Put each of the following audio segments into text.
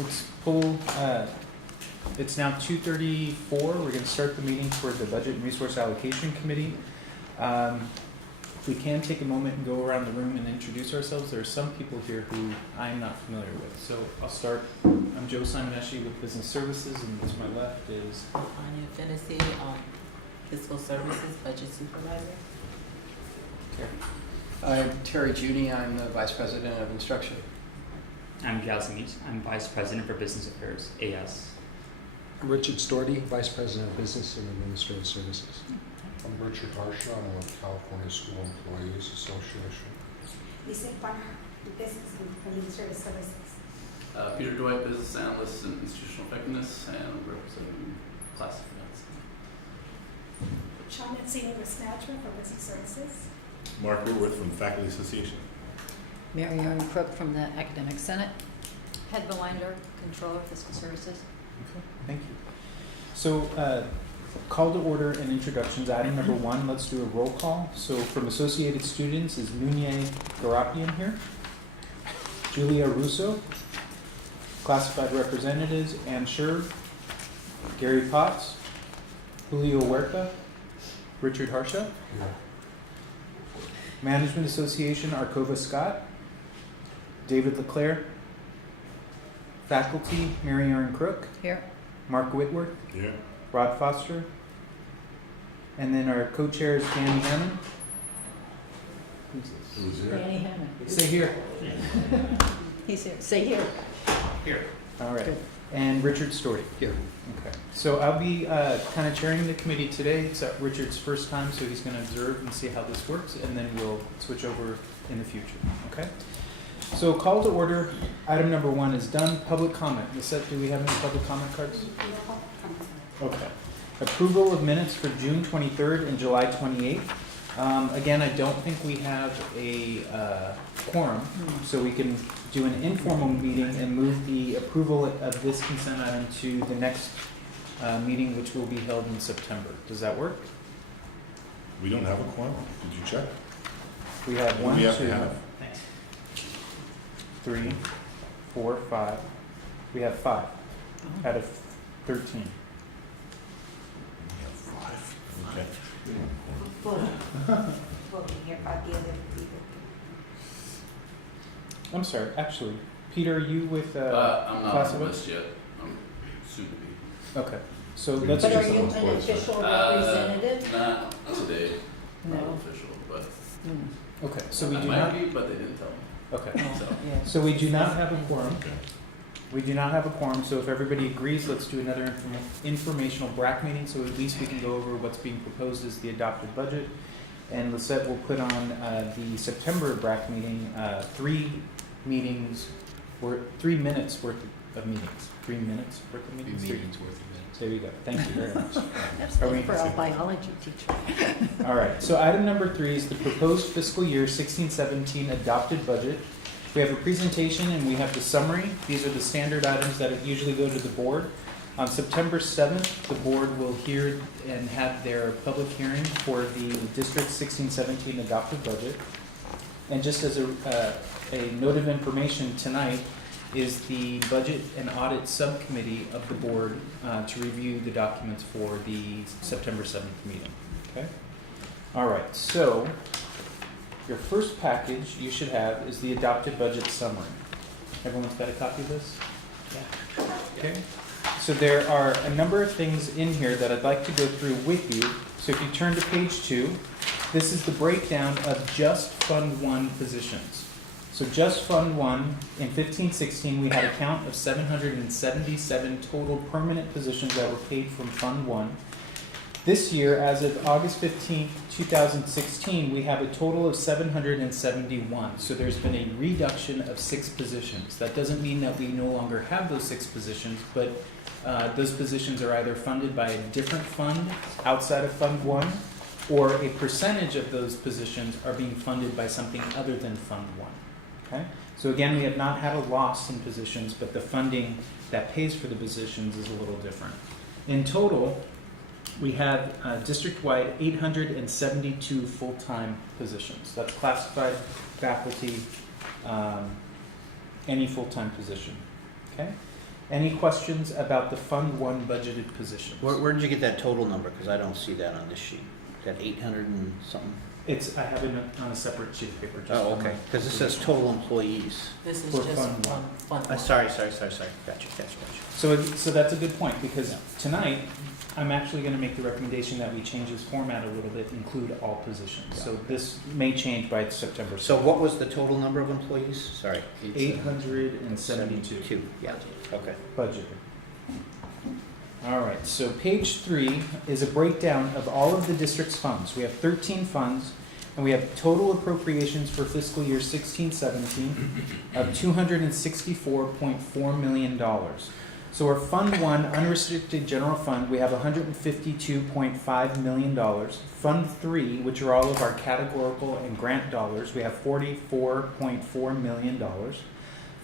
Let's pull, it's now 2:34. We're going to start the meeting for the Budget and Resource Allocation Committee. If we can take a moment and go around the room and introduce ourselves. There are some people here who I'm not familiar with. So I'll start. I'm Joe Simonesci with Business Services, and to my left is Anya Finnessy, Fiscal Services Budget Supervisor. Terry. I'm Terry Judy. I'm the Vice President of Instruction. I'm Gal Samit. I'm Vice President for Business Affairs, AS. I'm Richard Storty, Vice President of Business and Administrative Services. I'm Richard Harshaw. I'm with California School Employees Association. Lisa Bonner, Business and Administrative Services. Peter Dwight, Business Analyst in Institutional Effectiveness and representing class of finance. Shauna, Senior Risk Management for Business Services. Mark Whitworth from Faculty Association. Mary Aaron Crook from the Academic Senate. Head Belinder, Controller, Fiscal Services. Okay, thank you. So, call to order and introductions. Item number 1, let's do a roll call. So from Associated Students is Munier Garapian here. Julia Russo. Classified Representatives, Ann Scher, Gary Potts, Julio Huerta, Richard Harshaw. Yeah. Management Association, Arcova Scott, David LeClaire. Faculty, Mary Aaron Crook, Here. Mark Whitworth, Yeah. Rod Foster, and then our co-chair is Danny Hammond. Who's this? Who's there? Danny Hammond. Say here. He's here. Say here. Here. All right. Good. And Richard Storty. Here. Okay. So I'll be kind of chairing the committee today. It's Richard's first time, so he's going to observe and see how this works, and then we'll switch over in the future. Okay? So call to order. Item number 1 is done. Public comment. Lisette, do we have any public comment cards? Okay. Approval of minutes for June 23rd and July 28th. Again, I don't think we have a quorum, so we can do an informal meeting and move the approval of this consent item to the next meeting, which will be held in September. Does that work? We don't have a quorum. Did you check? We have What 1, do we have 2, to have? 3, 4, 5. We have 5 out of 13. We have 5. Okay. Voting here about the other people. I'm sorry. Actually, Peter, are you with I'm not on class the of it? list yet. I'm soon to be. Okay. So We let's But are just. you an official representative? Not today. Not No. official, but Okay. So we I do might not. be, but they didn't tell me. Okay. So Yeah. So we do not have a quorum. Okay. We do not have a quorum, so if everybody agrees, let's do another informational BRAC meeting, so at least we can go over what's being proposed as the adopted budget. And Lisette will put on the September BRAC meeting, 3 meetings, or 3 minutes worth of meetings. 3 minutes worth of meetings? Worth of minutes. There you go. Thank you very much. That's Are we- good for our biology teacher. All right, so item number 3 is the proposed fiscal year 16-17 adopted budget. We have a presentation and we have the summary. These are the standard items that usually go to the board. On September 7th, the board will hear and have their public hearing for the District 16-17 adopted budget. And just as a note of information, tonight is the Budget and Audit Subcommittee of the board to review the documents for the September 7th meeting. Okay? All right, so your first package you should have is the adopted budget summary. Everyone's got a copy of this? Yeah. Okay. So there are a number of things in here that I'd like to go through with you. So if you turn to page 2, this is the breakdown of just Fund 1 positions. So just Fund 1, in 15-16, we had a count of 777 total permanent positions that were paid from Fund 1. This year, as of August 15th, 2016, we have a total of 771. So there's been a reduction of 6 positions. That doesn't mean that we no longer have those 6 positions, but those positions are either funded by a different fund outside of Fund 1, or a percentage of those positions are being funded by something other than Fund 1. Okay? So again, we have not had a loss in positions, but the funding that pays for the positions is a little different. In total, we have district-wide 872 full-time positions. That's classified, faculty, any full-time position. Okay? Any questions about the Fund 1 budgeted positions? Where did you get that total number? Because I don't see that on this sheet. Is that 800 and something? I have it on a separate sheet of paper. Just Oh, for okay. my Because it says information. total employees. This is For just Fund one, One. fund one. Sorry. Gotcha. So that's a good point, because tonight, I'm actually gonna make the recommendation that we change this format a little bit, include all positions. So this may change by September. So what was the total number of employees? Sorry. 872 Yeah, okay. budgeted. All right, so page 3 is a breakdown of all of the district's funds. We have 13 funds, and we have total appropriations for fiscal year 16-17 of $264.4 million. So our Fund 1 unrestricted general fund, we have $152.5 million. Fund 3, which are all of our categorical and grant dollars, we have $44.4 million.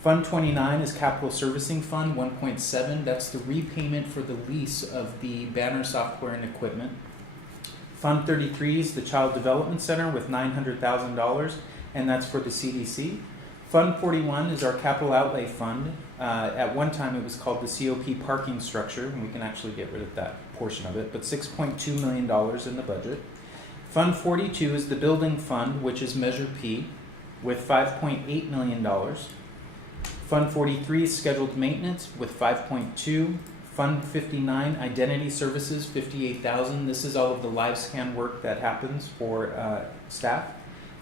Fund 29 is capital servicing fund, 1.7. That's the repayment for the lease of the banner software and equipment. Fund 33 is the child development center with $900,000, and that's for the CDC. Fund 41 is our capital outlay fund. At one time it was called the COP parking structure, and we can actually get rid of that portion of it, but $6.2 million in the budget. Fund 42 is the building fund, which is Measure P, with $5.8 million. Fund 43 is scheduled maintenance with 5.2. Fund 59, identity services, 58,000. This is all of the live scan work that happens for staff.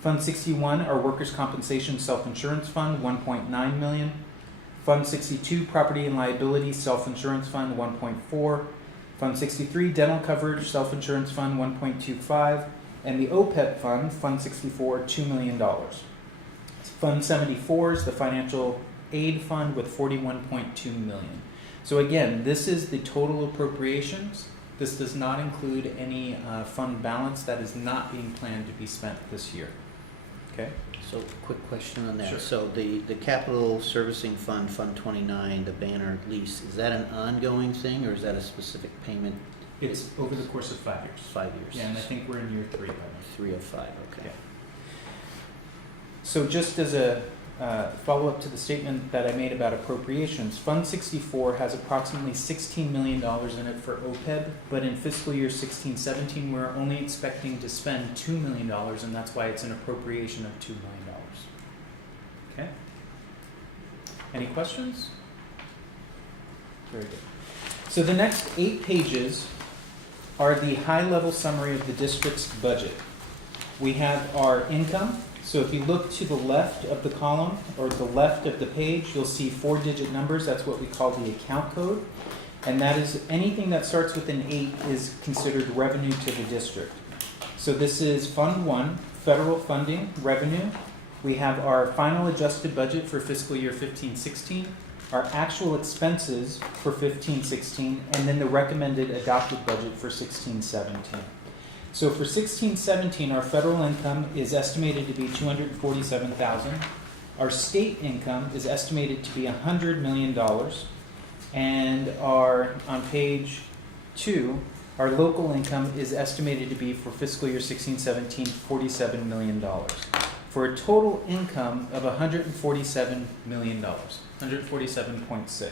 Fund 61, our workers' compensation self-insurance fund, 1.9 million. Fund 62, property and liability self-insurance fund, 1.4. Fund 63, dental coverage self-insurance fund, 1.25. And the OPEB fund, Fund 64, $2 million. Fund 74 is the financial aid fund with 41.2 million. So again, this is the total appropriations. This does not include any fund balance that is not being planned to be spent this year. Okay? So quick question on that. Sure. So the capital servicing fund, Fund 29, the banner lease, is that an ongoing thing or is that a specific payment? It's over the course of 5 years. 5 years. Yeah, and I think we're in year 3 by now. 3 of 5, okay. Yeah. So just as a follow-up to the statement that I made about appropriations, Fund 64 has approximately $16 million in it for OPEB, but in fiscal year 16-17, we're only expecting to spend $2 million, and that's why it's an appropriation of $2 million. Okay? Any questions? Very good. So the next 8 pages are the high-level summary of the district's budget. We have our income. So if you look to the left of the column or the left of the page, you'll see 4-digit numbers. That's what we call the account code. And that is anything that starts with an 8 is considered revenue to the district. So this is Fund 1, federal funding, revenue. We have our final adjusted budget for fiscal year 15-16, our actual expenses for 15-16, and then the recommended adopted budget for 16-17. So for 16-17, our federal income is estimated to be $247,000. Our state income is estimated to be $100 million. And on page 2, our local income is estimated to be for fiscal year 16-17, $47 million. For a total income of $147 million, 147.6.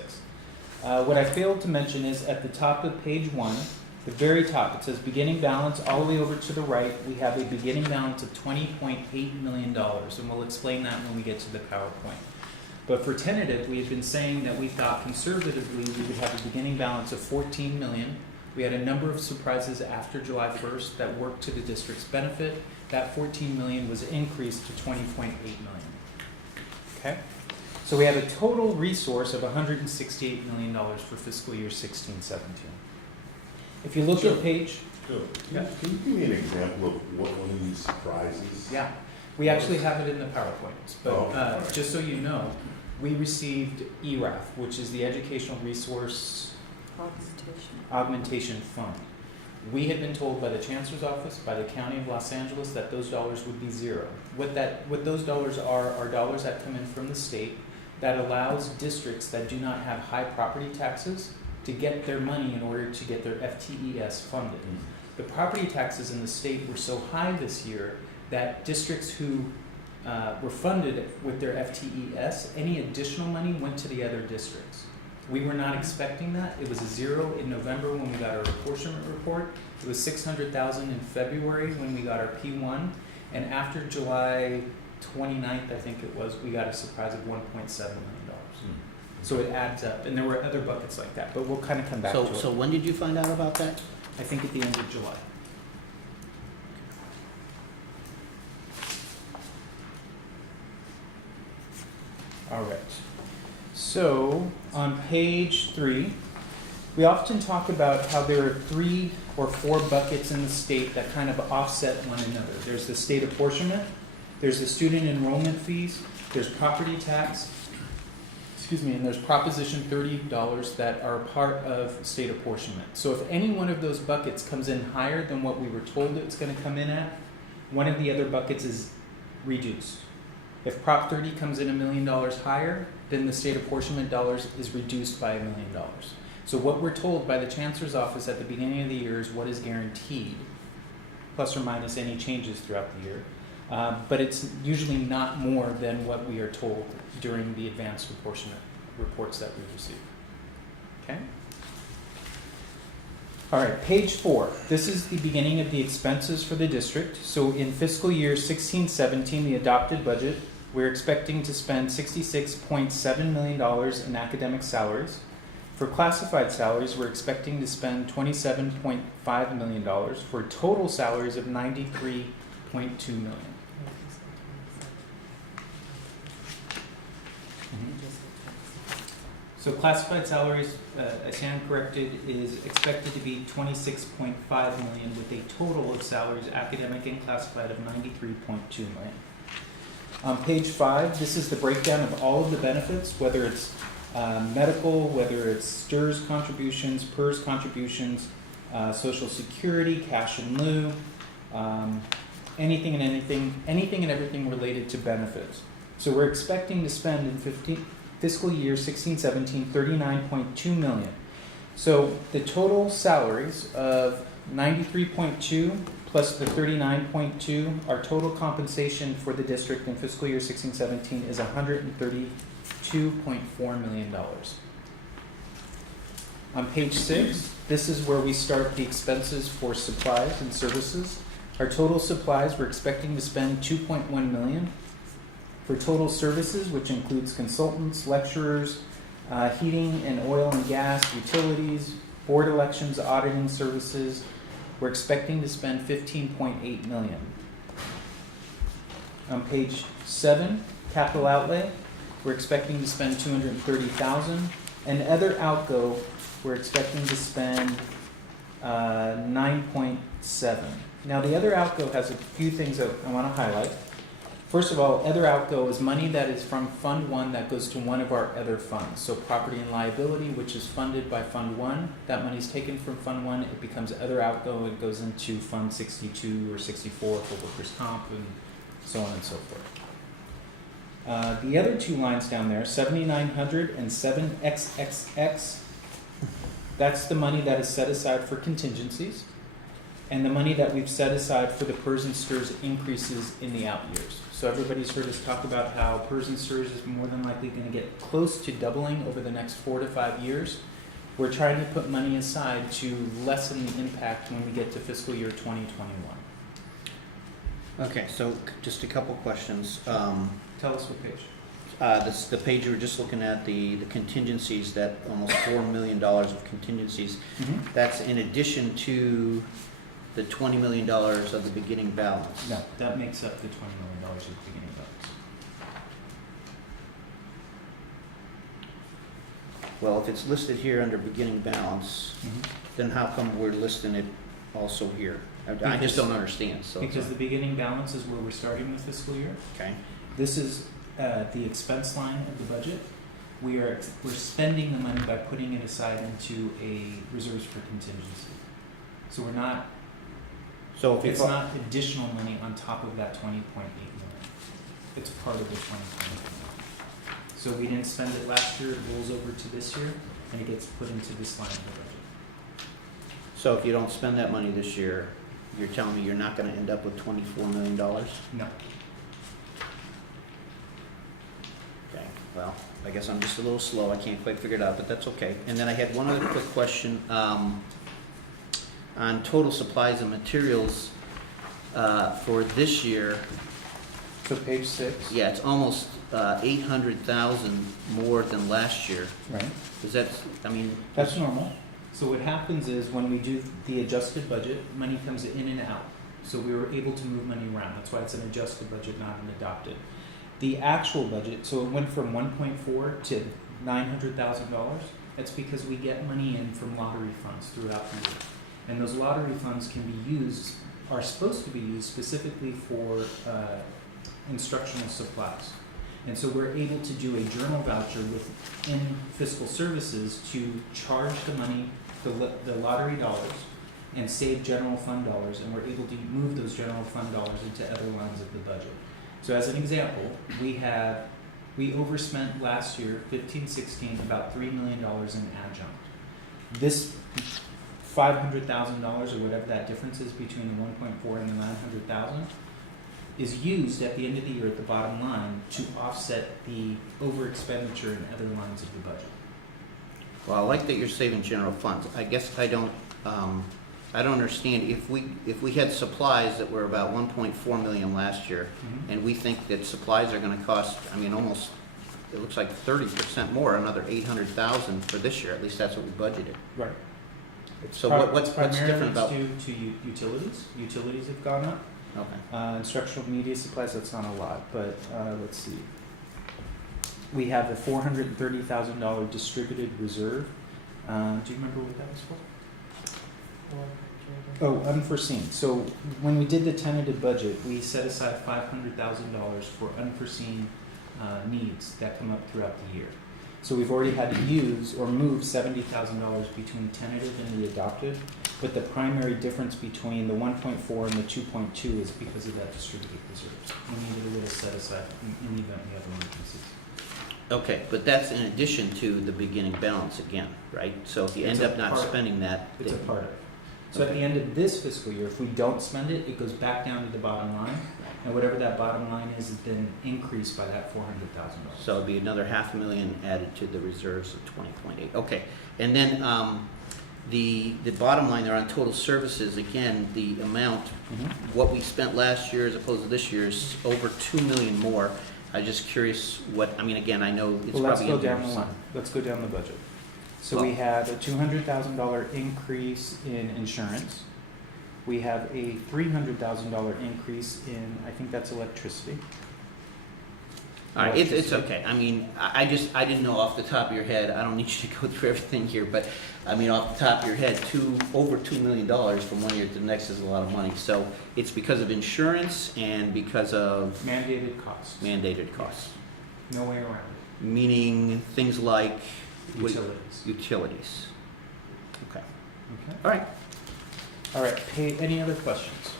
What I failed to mention is at the top of page 1, the very top, it says beginning balance. All the way over to the right, we have a beginning balance of $20.8 million, and we'll explain that when we get to the PowerPoint. But for tentative, we had been saying that we thought conservatively we would have a beginning balance of $14 million. We had a number of surprises after July 1st that worked to the district's benefit. That $14 million was increased to $20.8 million. Okay? So we have a total resource of $168 million for fiscal year 16-17. If you look at page... Yeah. Can you give me an example of what one of these surprises? Yeah, we actually have it in the PowerPoint, but right. just so you know, we received ERAF, which is the Educational Resource Augmentation Fund. We had been told by the Chancellor's Office, by the County of Los Angeles, that those dollars would be zero. What those dollars are dollars that come in from the state that allows districts that do not have high property taxes to get their money in order to get their FTES funded. The property taxes in the state were so high this year that districts who were funded with their FTES, any additional money went to the other districts. We were not expecting that. It was a 0 in November when we got our apportionment report. It was 600,000 in February when we got our P1. And after July 29th, I think it was, we got a surprise of $1.7 million. So it adds up. And there were other buckets like that, but we'll kind of come back to it. So when did you find out about that? I think at the end of July. All right. So on page 3, we often talk about how there are 3 or 4 buckets in the state that kind of offset one another. There's the state apportionment, there's the student enrollment fees, there's property tax, and there's Proposition $30 that are part of state apportionment. So if any one of those buckets comes in higher than what we were told it's going to come in at, one of the other buckets is reduced. If Prop 30 comes in $1 million higher, then the state apportionment dollars is reduced by $1 million. So what we're told by the Chancellor's Office at the beginning of the year is what is guaranteed, plus or minus any changes throughout the year. But it's usually not more than what we are told during the advanced apportionment reports that we receive. Okay? All right, page 4. This is the beginning of the expenses for the district. So in fiscal year 16-17, the adopted budget, we're expecting to spend $66.7 million in academic salaries. For classified salaries, we're expecting to spend $27.5 million for total salaries of $93.2 million. So classified salaries, I stand corrected, is expected to be $26.5 million with a total of salaries, academic and classified, of $93.2 million. On page 5, this is the breakdown of all of the benefits, whether it's medical, whether it's STRS contributions, PERS contributions, Social Security, cash in lieu, anything and everything related to benefits. So we're expecting to spend in fiscal year 16-17, $39.2 million. So the total salaries of 93.2 plus the 39.2, our total compensation for the district in fiscal year 16-17 is $132.4 million. On page 6, this is where we start the expenses for supplies and services. Our total supplies, we're expecting to spend $2.1 million. For total services, which includes consultants, lecturers, heating and oil and gas, utilities, board elections, auditing services, we're expecting to spend $15.8 million. On page 7, capital outlay, we're expecting to spend $230,000. And other outgo, we're expecting to spend $9.7. Now the other outgo has a few things that I want to highlight. First of all, other outgo is money that is from Fund 1 that goes to one of our other funds. So property and liability, which is funded by Fund 1, that money is taken from Fund 1, it becomes other outgo, it goes into Fund 62 or 64 for workers' comp and so on and so forth. The other 2 lines down there, 7,900 and 7XXX, that's the money that is set aside for contingencies, and the money that we've set aside for the PERS and STRS increases in the out years. So everybody's heard us talk about how PERS and STRS is more than likely going to get close to doubling over the next 4 to 5 years. We're trying to put money aside to lessen the impact when we get to fiscal year 2021. Okay, so just a couple questions. Tell us what page. This the page you were just looking at, the contingencies, that almost $4 million of contingencies. Mm-hmm. That's in addition to the $20 million of the beginning balance. No, that makes up the $20 million at the beginning balance. Well, if it's listed here under beginning balance, Mm-hmm. then how come we're listing it also here? I just don't understand. So Because the beginning balance is where we're starting the fiscal year. okay. This is the expense line of the budget. We're spending the money by putting it aside into a reserves for contingency. So we're not. So if It's not additional money on top of that $20.8 million. It's part of the $20.8 million. So we didn't spend it last year. It rolls over to this year, and it gets put into this line of the budget. So if you don't spend that money this year, you're telling me you're not going to end up with $24 million? No. Okay. well, I guess I'm just a little slow, I can't quite figure it out, but that's okay. And then I had one other quick question, on total supplies and materials, for this year. So page 6. Yeah, it's almost 800,000 more than last year. Right. Is that, I mean, That's normal. So what happens is when we do the adjusted budget, money comes in and out. So we were able to move money around. That's why it's an adjusted budget, not an adopted. The actual budget, so it went from 1.4 to $900,000. That's because we get money in from lottery funds throughout the year. And those lottery funds can be used, are supposed to be used specifically for instructional supplies. And so we're able to do a journal voucher within fiscal services to charge the money, the lottery dollars, and save general fund dollars, and we're able to move those general fund dollars into other lines of the budget. So as an example, we overspent last year, 15-16, about $3 million in adjunct. This $500,000 or whatever that difference is between the 1.4 and the 900,000 is used at the end of the year at the bottom line to offset the over expenditure in other lines of the budget. well, I like that you're saving general funds. I guess I don't understand, if we had supplies that were about 1.4 million last year, and we think that supplies are gonna cost, I mean, almost, it looks like 30% more, another 800,000 for this year, at least that's what we budgeted. Right. So what's different about? It's due to utilities. Utilities have gone up. Okay. Instructional media supplies, that's not a lot, but let's see. We have a $430,000 distributed reserve. Do you remember what that was for? Oh, unforeseen. So when we did the tentative budget, we set aside $500,000 for unforeseen needs that come up throughout the year. So we've already had to use or move $70,000 between tentative and the adopted, but the primary difference between the 1.4 and the 2.2 is because of that distributed reserves. We needed a little set aside in the event we have emergencies. Okay, but that's in addition to the beginning balance again, right? So if you end up not spending that. It's a part of it. So at the end of this fiscal year, if we don't spend it, it goes back down to the bottom line, and whatever that bottom line is then increased by that $400,000. So it'd be another $500,000 added to the reserves of 20.8. Okay, and then the bottom line there on total services, again, the amount, what we spent last year as opposed to this year is over $2 million more. I'm just curious what, I mean, again, I know it's Well, let's probably. go down the line. Let's go down the budget. So we had a $200,000 increase in insurance. We have a $300,000 increase in, I think that's electricity. All right, it's okay. I mean, I didn't know off the top of your head, I don't need you to go through everything here, but I mean, off the top of your head, over $2 million from one year to the next is a lot of money. So it's because of insurance and because of Mandated costs. mandated costs, No way around it. meaning things like Utilities. utilities. Okay, Okay. all right. All right, any other questions?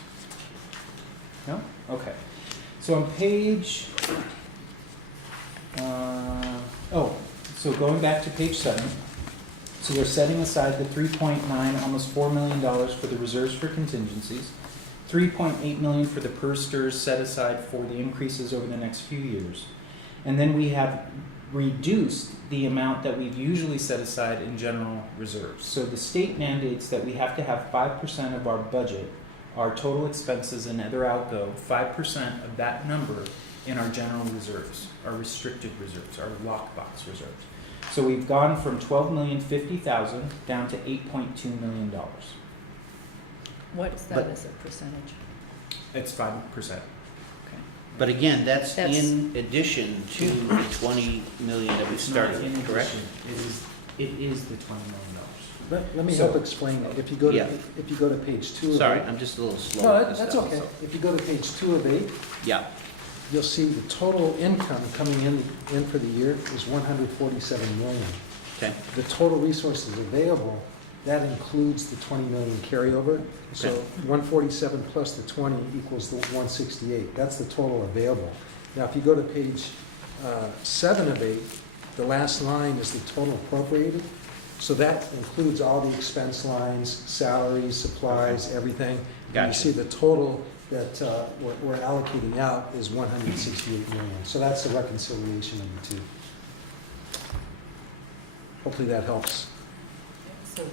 No? Okay. So on page, so going back to page 7, so we're setting aside the 3.9, almost $4 million for the reserves for contingencies, 3.8 million for the PERS STRS set aside for the increases over the next few years. And then we have reduced the amount that we've usually set aside in general reserves. So the state mandates that we have to have 5% of our budget, our total expenses and other outgo, 5% of that number in our general reserves, our restricted reserves, our lockbox reserves. So we've gone from $12,050,000 down to $8.2 million. What is that But- as a percentage? It's 5%. But again, that's That's- in addition to the 20 million that we It's started not in with, correct? addition. It is the $20 million. Let me So- help explain it. If you go Yeah. to page 2 of 8. Sorry, I'm just a little slow. No, with this that's stuff, okay. so- If you go to page 2 of 8, Yeah, you'll see the total income coming in for the year is 147 million. okay, The total resources available, that includes the 20 million carryover. So Okay. 147 plus the 20 equals the 168. That's the total available. Now, if you go to page 7 of 8, the last line is the total appropriated. So that includes all the expense lines, salaries, supplies, everything. And you Gotcha. see the total that we're allocating out is 168 million. So that's the reconciliation of the two. hopefully that helps. So,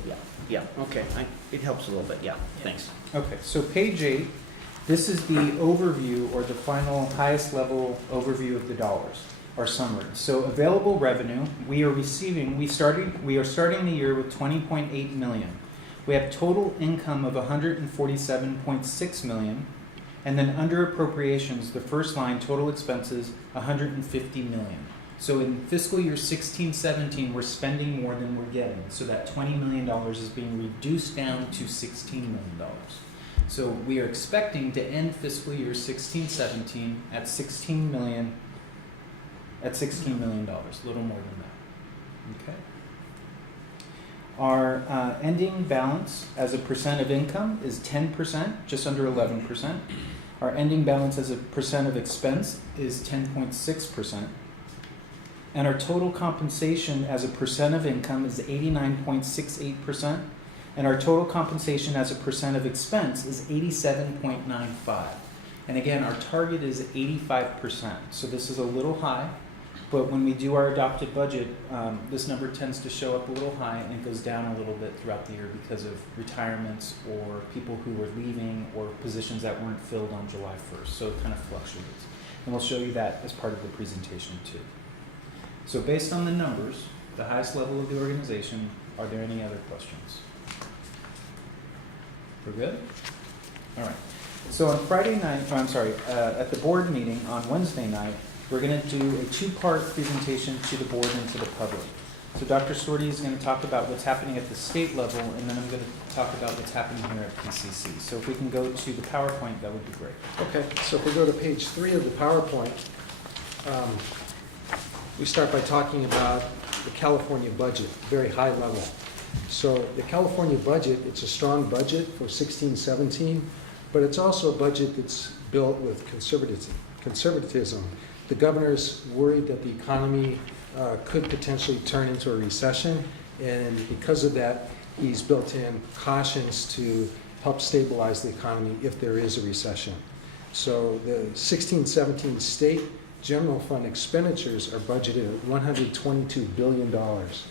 Yeah, okay, it helps a little bit, yeah, thanks. Okay, so page 8, this is the overview or the final highest level overview of the dollars, our summary. So available revenue, we are starting the year with 20.8 million. We have total income of 147.6 million, and then under appropriations, the first line, total expenses, 150 million. So in fiscal year 16-17, we're spending more than we're getting. So that $20 million is being reduced down to $16 million. So we are expecting to end fiscal year 16-17 at $16 million, a little more than that. Okay. Our ending balance as a percent of income is 10%, just under 11%. Our ending balance as a percent of expense is 10.6%. And our total compensation as a percent of income is 89.68%. And our total compensation as a percent of expense is 87.95. And again, our target is 85%. So this is a little high, but when we do our adopted budget, this number tends to show up a little high and it goes down a little bit throughout the year because of retirements or people who were leaving or positions that weren't filled on July 1st. So it kind of fluctuates. And we'll show you that as part of the presentation too. So based on the numbers, the highest level of the organization, are there any other questions? We're good? All right. So on Friday night, at the board meeting on Wednesday night, we're going to do a two-part presentation to the board and to the public. So Dr. Sorty is going to talk about what's happening at the state level, and then I'm going to talk about what's happening here at PCC. So if we can go to the PowerPoint, that would be great. Okay, so if we go to page 3 of the PowerPoint, we start by talking about the California budget, very high level. So the California budget, it's a strong budget for 16-17, but it's also a budget that's built with conservatism. The governor's worried that the economy could potentially turn into a recession, and because of that, he's built in cautions to help stabilize the economy if there is a recession. So the 16-17 state general fund expenditures are budgeted at $122 billion.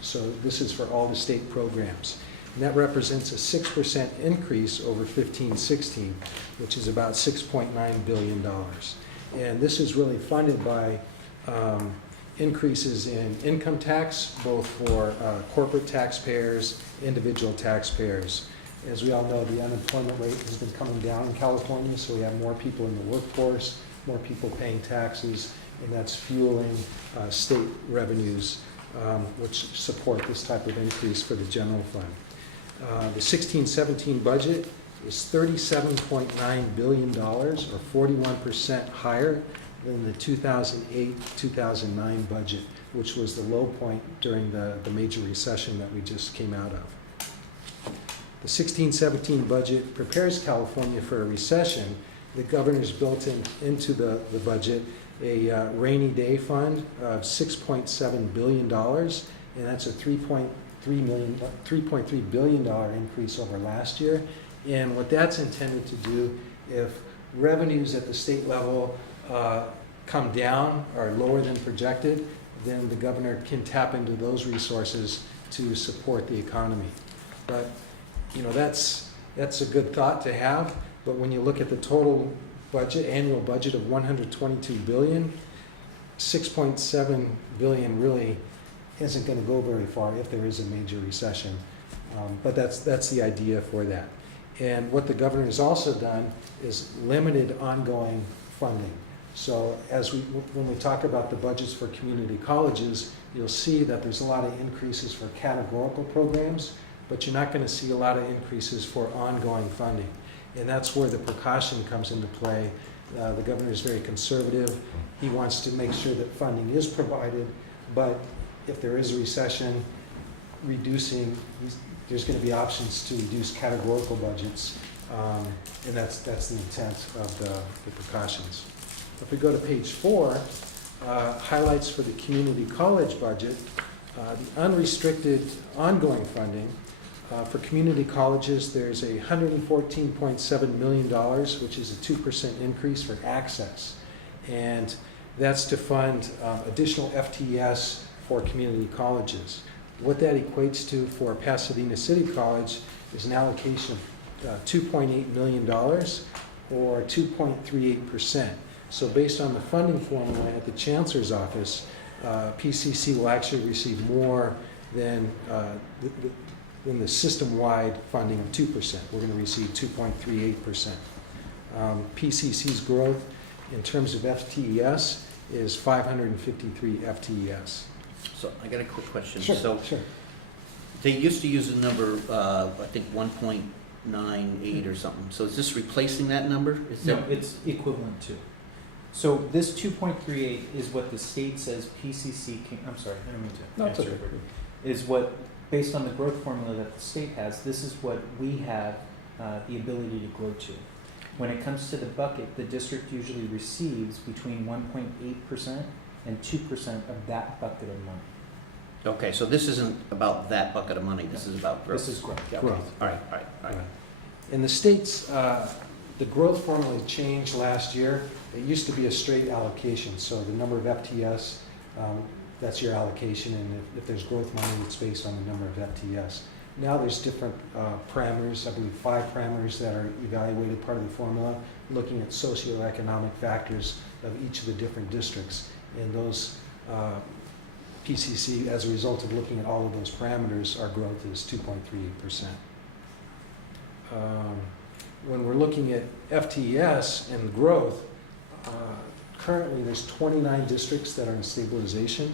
So this is for all the state programs. And that represents a 6% increase over 15-16, which is about $6.9 billion. And this is really funded by increases in income tax, both for corporate taxpayers, individual taxpayers. As we all know, the unemployment rate has been coming down in California, so we have more people in the workforce, more people paying taxes, and that's fueling state revenues, which support this type of increase for the general fund. The 16-17 budget is $37.9 billion, or 41% higher than the 2008-2009 budget, which was the low point during the major recession that we just came out of. The 16-17 budget prepares California for a recession. The governor's built into the budget a rainy day fund of $6.7 billion, and that's a $3.3 billion increase over last year. And what that's intended to do, if revenues at the state level come down or lower than projected, then the governor can tap into those resources to support the economy. But you know, that's a good thought to have, but when you look at the total budget, annual budget of $122 billion, $6.7 billion really isn't going to go very far if there is a major recession. But that's the idea for that. And what the governor has also done is limited ongoing funding. So when we talk about the budgets for community colleges, you'll see that there's a lot of increases for categorical programs, but you're not going to see a lot of increases for ongoing funding. And that's where the precaution comes into play. The governor is very conservative. He wants to make sure that funding is provided, but if there is a recession, there's going to be options to reduce categorical budgets, and that's the intent of the precautions. If we go to page 4, highlights for the community college budget, the unrestricted ongoing funding. For community colleges, there's a $114.7 million, which is a 2% increase for access. And that's to fund additional FTEs for community colleges. What that equates to for Pasadena City College is an allocation of $2.8 million, or 2.38%. So based on the funding formula at the Chancellor's office, PCC will actually receive more than the system-wide funding of 2%. We're going to receive 2.38%. PCC's growth in terms of FTES is 553 FTES. So I got a quick question. Sure, So sure. they used to use a number, I think 1.98 or something. So is this replacing that number? Is No, that, it's equivalent to. So this 2.38 is what the state says PCC can, I'm sorry, I don't mean to No, it's answer okay. it. Is what, based on the growth formula that the state has, this is what we have the ability to grow to. When it comes to the bucket, the district usually receives between 1.8% and 2% of that bucket of money. okay, so this isn't about that bucket of money. This is about growth. This is growth, yeah. Growth. All right, all right, all right. In the states, the growth formula changed last year. It used to be a straight allocation, so the number of FTS, that's your allocation, and if there's growth money, it's based on the number of FTS. Now there's different parameters, I believe 5 parameters that are evaluated part of the formula, looking at socioeconomic factors of each of the different districts. And those PCC, as a result of looking at all of those parameters, our growth is 2.38%. When we're looking at FTES and growth, currently there's 29 districts that are in stabilization.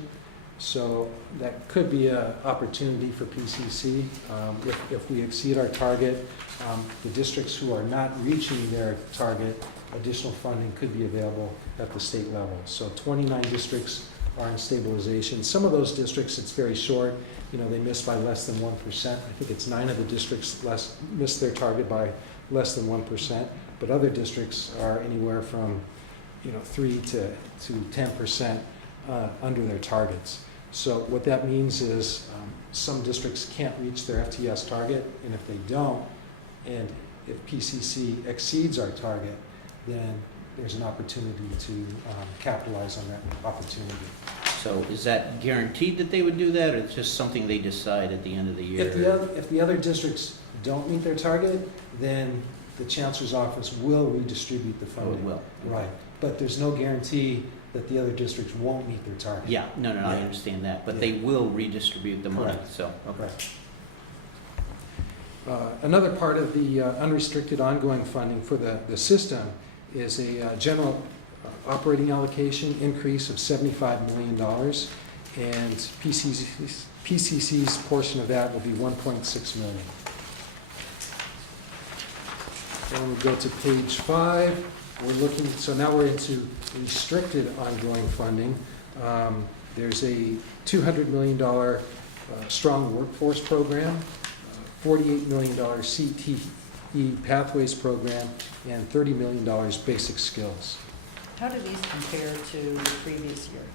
So that could be an opportunity for PCC. If we exceed our target, the districts who are not reaching their target, additional funding could be available at the state level. So 29 districts are in stabilization. Some of those districts, it's very short. You know, they miss by less than 1%. I think it's 9 of the districts missed their target by less than 1%. But other districts are anywhere from 3 to 10% under their targets. So what that means is some districts can't reach their FTS target, and if they don't, and if PCC exceeds our target, then there's an opportunity to capitalize on that opportunity. So is that guaranteed that they would do that, or it's just something they decide at the end of the year? If the other districts don't meet their target, then the Chancellor's office will redistribute the Oh, funding. it will. Right, but there's no guarantee that the other districts won't meet their target. Yeah, no, I Yeah. understand that, but Yeah. they will redistribute the money, Correct. so, okay. Another part of the unrestricted ongoing funding for the system is a general operating allocation increase of $75 million, and PCC's portion of that will be $1.6 million. Then we go to page 5. We're looking, so now we're into restricted ongoing funding. There's a $200 million strong workforce program, $48 million CTE pathways program, and $30 million basic skills. How do these compare to the previous year?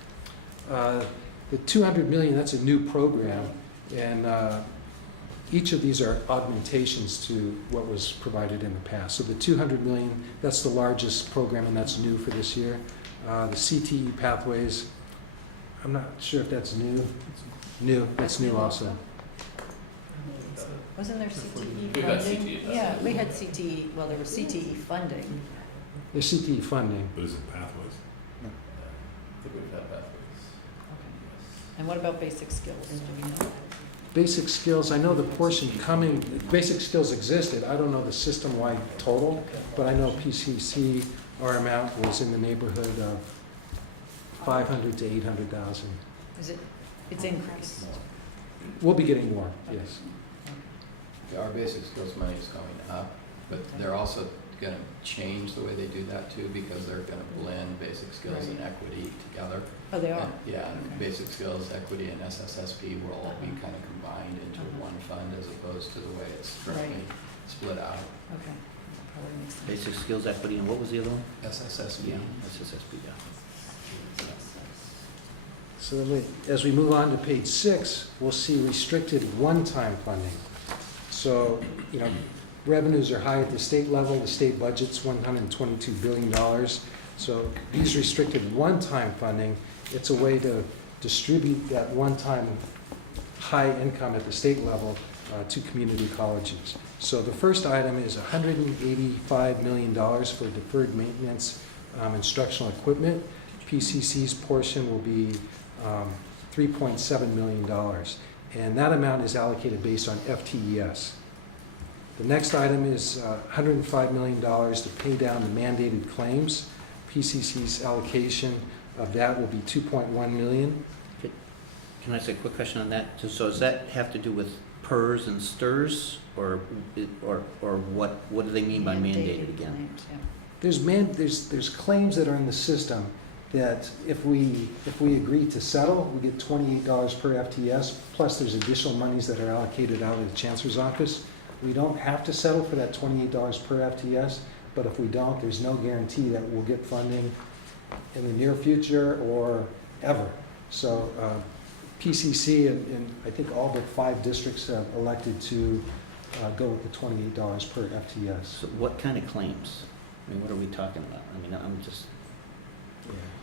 The $200 million, that's a new program, and each of these are augmentations to what was provided in the past. So the $200 million, that's the largest program, and that's new for this year. The CTE pathways, I'm not sure if that's new. New, that's new also. Wasn't there CTE We've got funding? CTE. Yeah, we had CTE, well, there was CTE funding. There's CTE funding. But is it pathways? I think we've had pathways. And what about basic skills? Do we know? Basic skills, I know the portion coming, basic skills existed. I don't know the system-wide total, but I know PCC, our amount was in the neighborhood of 500 to 800,000. Is it, it's increased? We'll be getting more, yes. Our basic skills money is going up, but they're also going to change the way they do that too, because they're going to blend basic skills and equity together. Oh, they are? And, yeah, and Okay. basic skills, equity, and SSSP will all be kind of combined into one fund as opposed to the way it's currently split out. Okay, that probably makes sense. Basic skills, equity, and what was the other one? SSSP. SSSP, yeah. So then as we move on to page 6, we'll see restricted one-time funding. So, revenues are high at the state level. The state budget's $122 billion. So these restricted one-time funding, it's a way to distribute that one-time high income at the state level to community colleges. So the first item is $185 million for deferred maintenance instructional equipment. PCC's portion will be $3.7 million, and that amount is allocated based on FTES. The next item is $105 million to pay down the mandated claims. PCC's allocation of that will be $2.1 million. Can I ask a quick question on that? So does that have to do with PERS and STIRS, or what do they mean by mandated again? claims, yeah. There's claims that are in the system that if we agree to settle, we get $28 per FTS, plus there's additional monies that are allocated out of the Chancellor's office. We don't have to settle for that $28 per FTS, but if we don't, there's no guarantee that we'll get funding in the near future or ever. So PCC and I think all but 5 districts have elected to go with the $28 per FTS. So what kind of claims? I mean, what are we talking about? I mean, I'm just...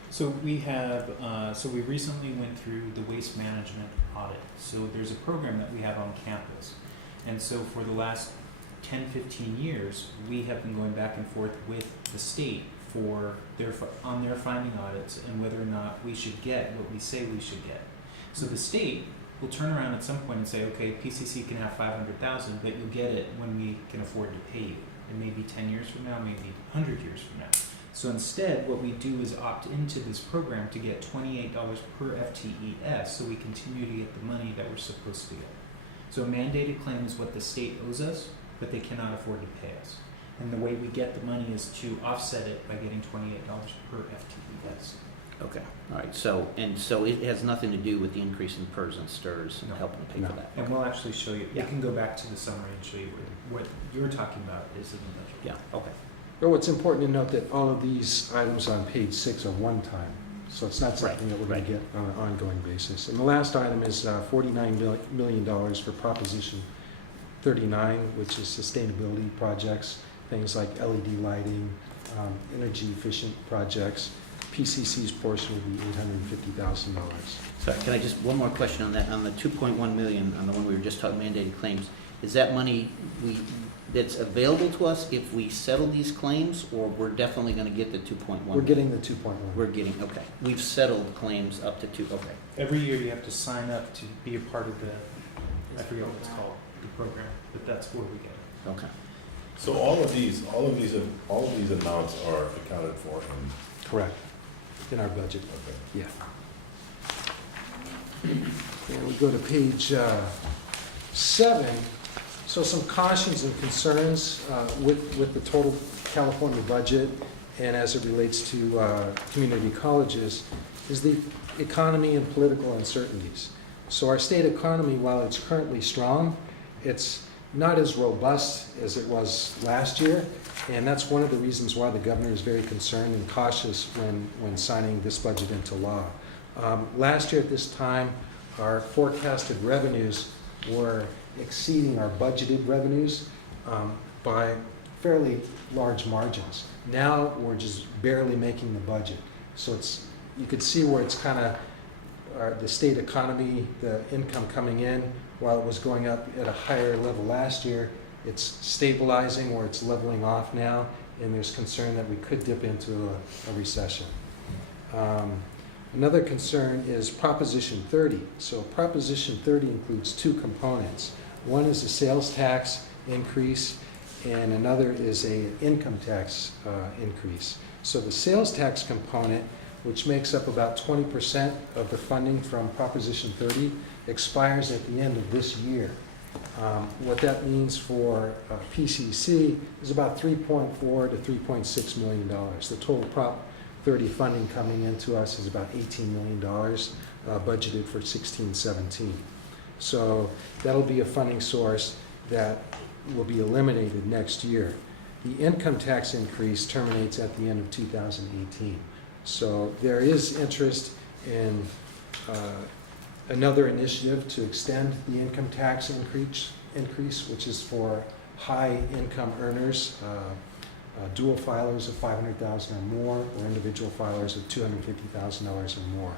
So we have, so we recently went through the waste management audit. So there's a program that we have on campus. And so for the last 10, 15 years, we have been going back and forth with the state for on their finding audits and whether or not we should get what we say we should get. So the state will turn around at some point and say, okay, PCC can have 500,000, but you'll get it when we can afford to pay you. It may be 10 years from now, maybe 100 years from now. So instead, what we do is opt into this program to get $28 per FTES, so we continue to get the money that we're supposed to get. So a mandated claim is what the state owes us, but they cannot afford to pay us. And the way we get the money is to offset it by getting $28 per FTES. Okay, all right. So it has nothing to do with the increase in PERS and STIRS and No. helping to pay No. for that. And we'll actually show you, Yeah. we can go back to the summary and show you what you're talking about is in the budget. Yeah, okay. But what's important to note that all of these items on page 6 are one-time, so it's not something that we're going to get on an ongoing basis. And the last item is $49 million for Proposition 39, which is sustainability projects, things like LED lighting, energy-efficient projects. PCC's portion will be $850,000. Sorry, can I just, one more question on that, on the 2.1 million, on the one we were just talking, mandated claims, is that money that's available to us if we settle these claims, or we're definitely gonna get the 2.1? We're getting the 2.1. We're getting, okay. We've settled claims up to 2, okay. Every year you have to sign up to be a part of the, I forget what it's called, the program, but that's where we get it. Okay. So all of these amounts are accounted for in, Correct, in our budget. okay. Yeah. And we go to page 7. So some cautions and concerns with the total California budget and as it relates to community colleges is the economy and political uncertainties. So our state economy, while it's currently strong, it's not as robust as it was last year, and that's one of the reasons why the governor is very concerned and cautious when signing this budget into law. Last year at this time, our forecasted revenues were exceeding our budgeted revenues by fairly large margins. Now we're just barely making the budget. So you could see where it's kind of the state economy, the income coming in, while it was going up at a higher level last year, it's stabilizing or it's leveling off now, and there's concern that we could dip into a recession. Another concern is Proposition 30. So Proposition 30 includes 2 components. One is a sales tax increase, and another is an income tax increase. So the sales tax component, which makes up about 20% of the funding from Proposition 30, expires at the end of this year. What that means for PCC is about $3.4 to $3.6 million. The total Prop 30 funding coming into us is about $18 million budgeted for 16-17. So that'll be a funding source that will be eliminated next year. The income tax increase terminates at the end of 2018. So there is interest in another initiative to extend the income tax increase, which is for high income earners, dual filers of $500,000 or more, or individual filers of $250,000 or more.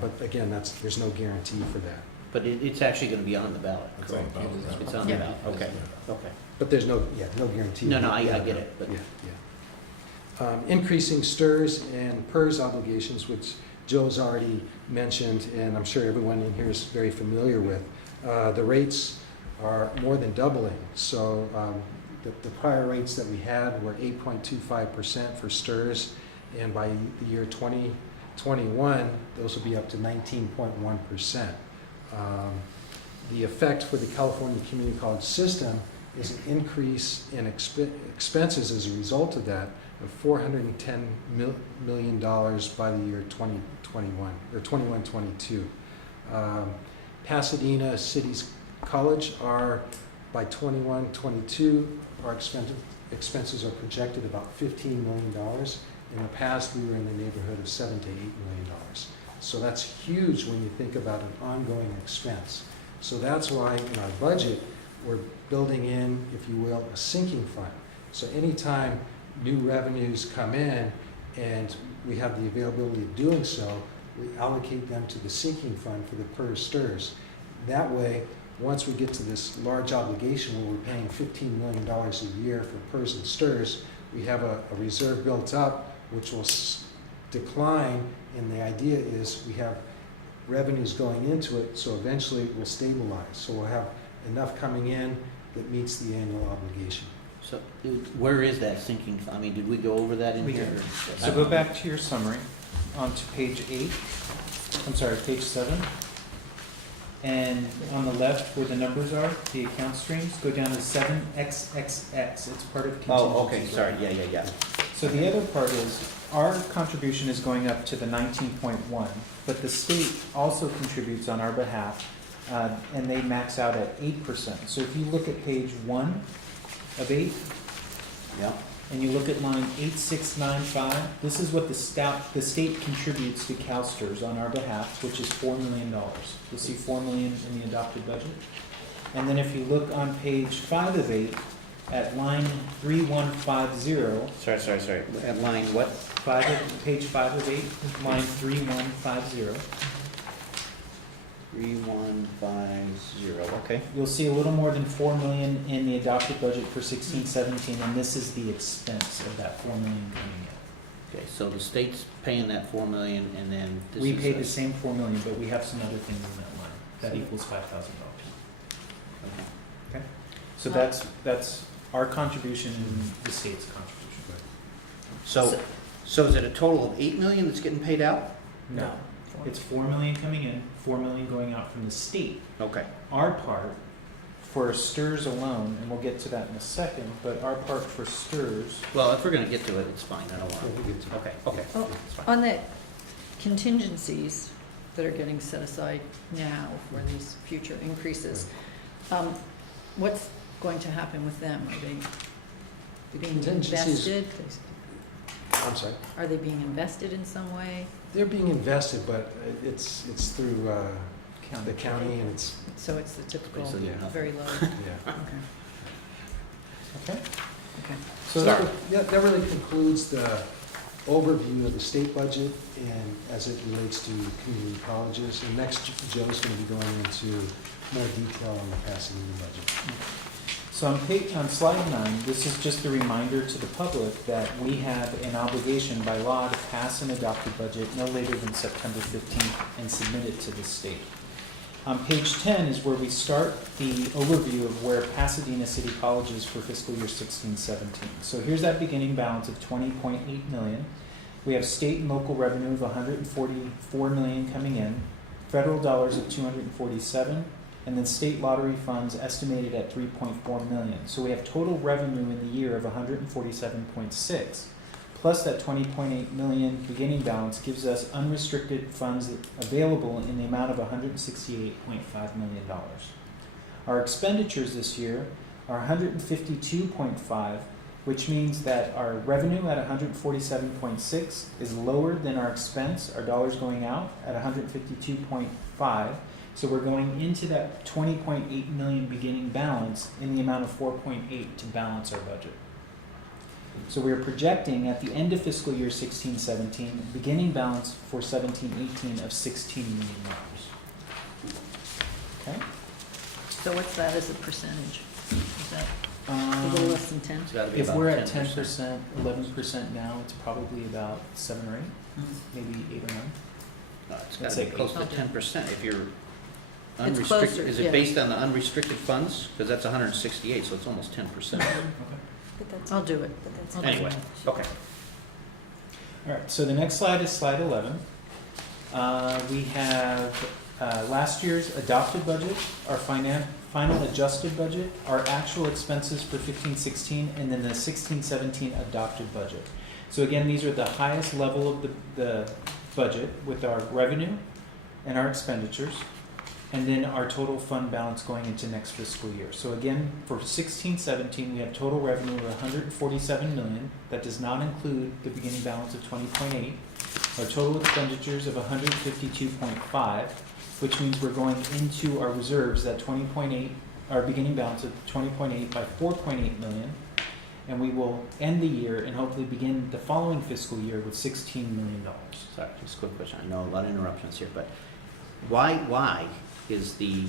But again, there's no guarantee for that. But it's actually gonna be on the ballot. It's on the ballot. It's on the Yeah. ballot, okay, okay. But there's no, no guarantee. No, no, I get it, but. Yeah, yeah. Increasing STRS and PERS obligations, which Joe's already mentioned, and I'm sure everyone in here is very familiar with. The rates are more than doubling. So the prior rates that we had were 8.25% for STRS, and by the year 2021, those will be up to 19.1%. The effect for the California Community College system is an increase in expenses as a result of that of $410 million by the year 2021 or 21-22. Pasadena City's College are by 21-22, our expenses are projected about $15 million. In the past, we were in the neighborhood of $7 to $8 million. So that's huge when you think about an ongoing expense. So that's why in our budget, we're building in, if you will, a sinking fund. So anytime new revenues come in and we have the availability of doing so, we allocate them to the sinking fund for the PERS STRS. That way, once we get to this large obligation where we're paying $15 million a year for PERS and STRS, we have a reserve built up which will decline, and the idea is we have revenues going into it, so eventually it will stabilize. So we'll have enough coming in that meets the annual obligation. So where is that sinking fund? I mean, did we go over that in We here? did. So go back to your summary, onto page 8, I'm sorry, page 7. And on the left where the numbers are, the account streams, go down to 7XXX. It's part of contingency. Oh, okay, sorry, yeah. So the other part is, our contribution is going up to the 19.1, but the state also contributes on our behalf, and they max out at 8%. So if you look at page 1 of 8, Yeah. and you look at line 8695, this is what the state contributes to CalSTRS on our behalf, which is $4 million. You'll see $4 million in the adopted budget. And then if you look on page 5 of 8, at line 3150, Sorry. At line what? page 5 of 8, line 3150, 3150, okay. you'll see a little more than $4 million in the adopted budget for 16-17, and this is the expense of that $4 million coming in. Okay, so the state's paying that 4 million, and then this We is paid a- the same $4 million, but we have some other things in that line. That equals $5,000. Okay. Okay? So that's our contribution and the state's contribution. So is it a total of 8 million that's getting paid out? No, it's $4 million coming in, $4 million going out from the state. Okay. Our part for STRS alone, and we'll get to that in a second, but our part for STRS, Well, if we're gonna get to it, it's fine, I don't Yeah, want we'll get to it. Okay. Oh, It's fine. on the contingencies that are getting set aside now for these future increases, what's going to happen with them? Are they being Contingencies- invested? I'm sorry. Are they being invested in some way? They're being invested, but it's through the county, and it's, So it's the typical, Basically nothing. very low, yeah. okay, okay? okay. So that really concludes the overview of the state budget and as it relates to community colleges. And next, Joe's going to be going into more detail on the Pasadena budget. So on slide 9, this is just a reminder to the public that we have an obligation by law to pass an adopted budget no later than September 15th and submit it to the state. On page 10 is where we start the overview of where Pasadena City College is for fiscal year 16-17. So here's that beginning balance of $20.8 million. We have state and local revenue of $144 million coming in, federal dollars of $247, and then state lottery funds estimated at $3.4 million. So we have total revenue in the year of $147.6, plus that $20.8 million beginning balance gives us unrestricted funds available in the amount of $168.5 million. Our expenditures this year are $152.5, which means that our revenue at $147.6 is lower than our expense, our dollars going out, at $152.5. So we're going into that $20.8 million beginning balance in the amount of $4.8 to balance our budget. So we're projecting at the end of fiscal year 16-17, beginning balance for 17-18 of $16 million. Okay. So what's that as a percentage? Is that a little less than 10? It's gotta be If about we're at 10%. 10%, 11% now, it's probably about 7 or 8, maybe 8 or 9. No, it's Let's gotta be say close to eight. 10% if you're It's unrestricted. closer, Is yeah. it based on the unrestricted funds? Because that's 168, so it's almost 10%. Okay. But that's, I'll do it. but that's. I'll do it. Anyway, okay. All right, so the next slide is slide 11. We have last year's adopted budget, our final adjusted budget, our actual expenses for 15-16, and then the 16-17 adopted budget. So again, these are the highest level of the budget with our revenue and our expenditures, and then our total fund balance going into next fiscal year. So again, for 16-17, we have total revenue of 147 million. That does not include the beginning balance of 20.8. Our total expenditures of 152.5, which means we're going into our reserves, that 20.8, our beginning balance of 20.8 by 4.8 million. And we will end the year and hopefully begin the following fiscal year with $16 million. Sorry, just a quick question. I know a lot of interruptions here, but why is the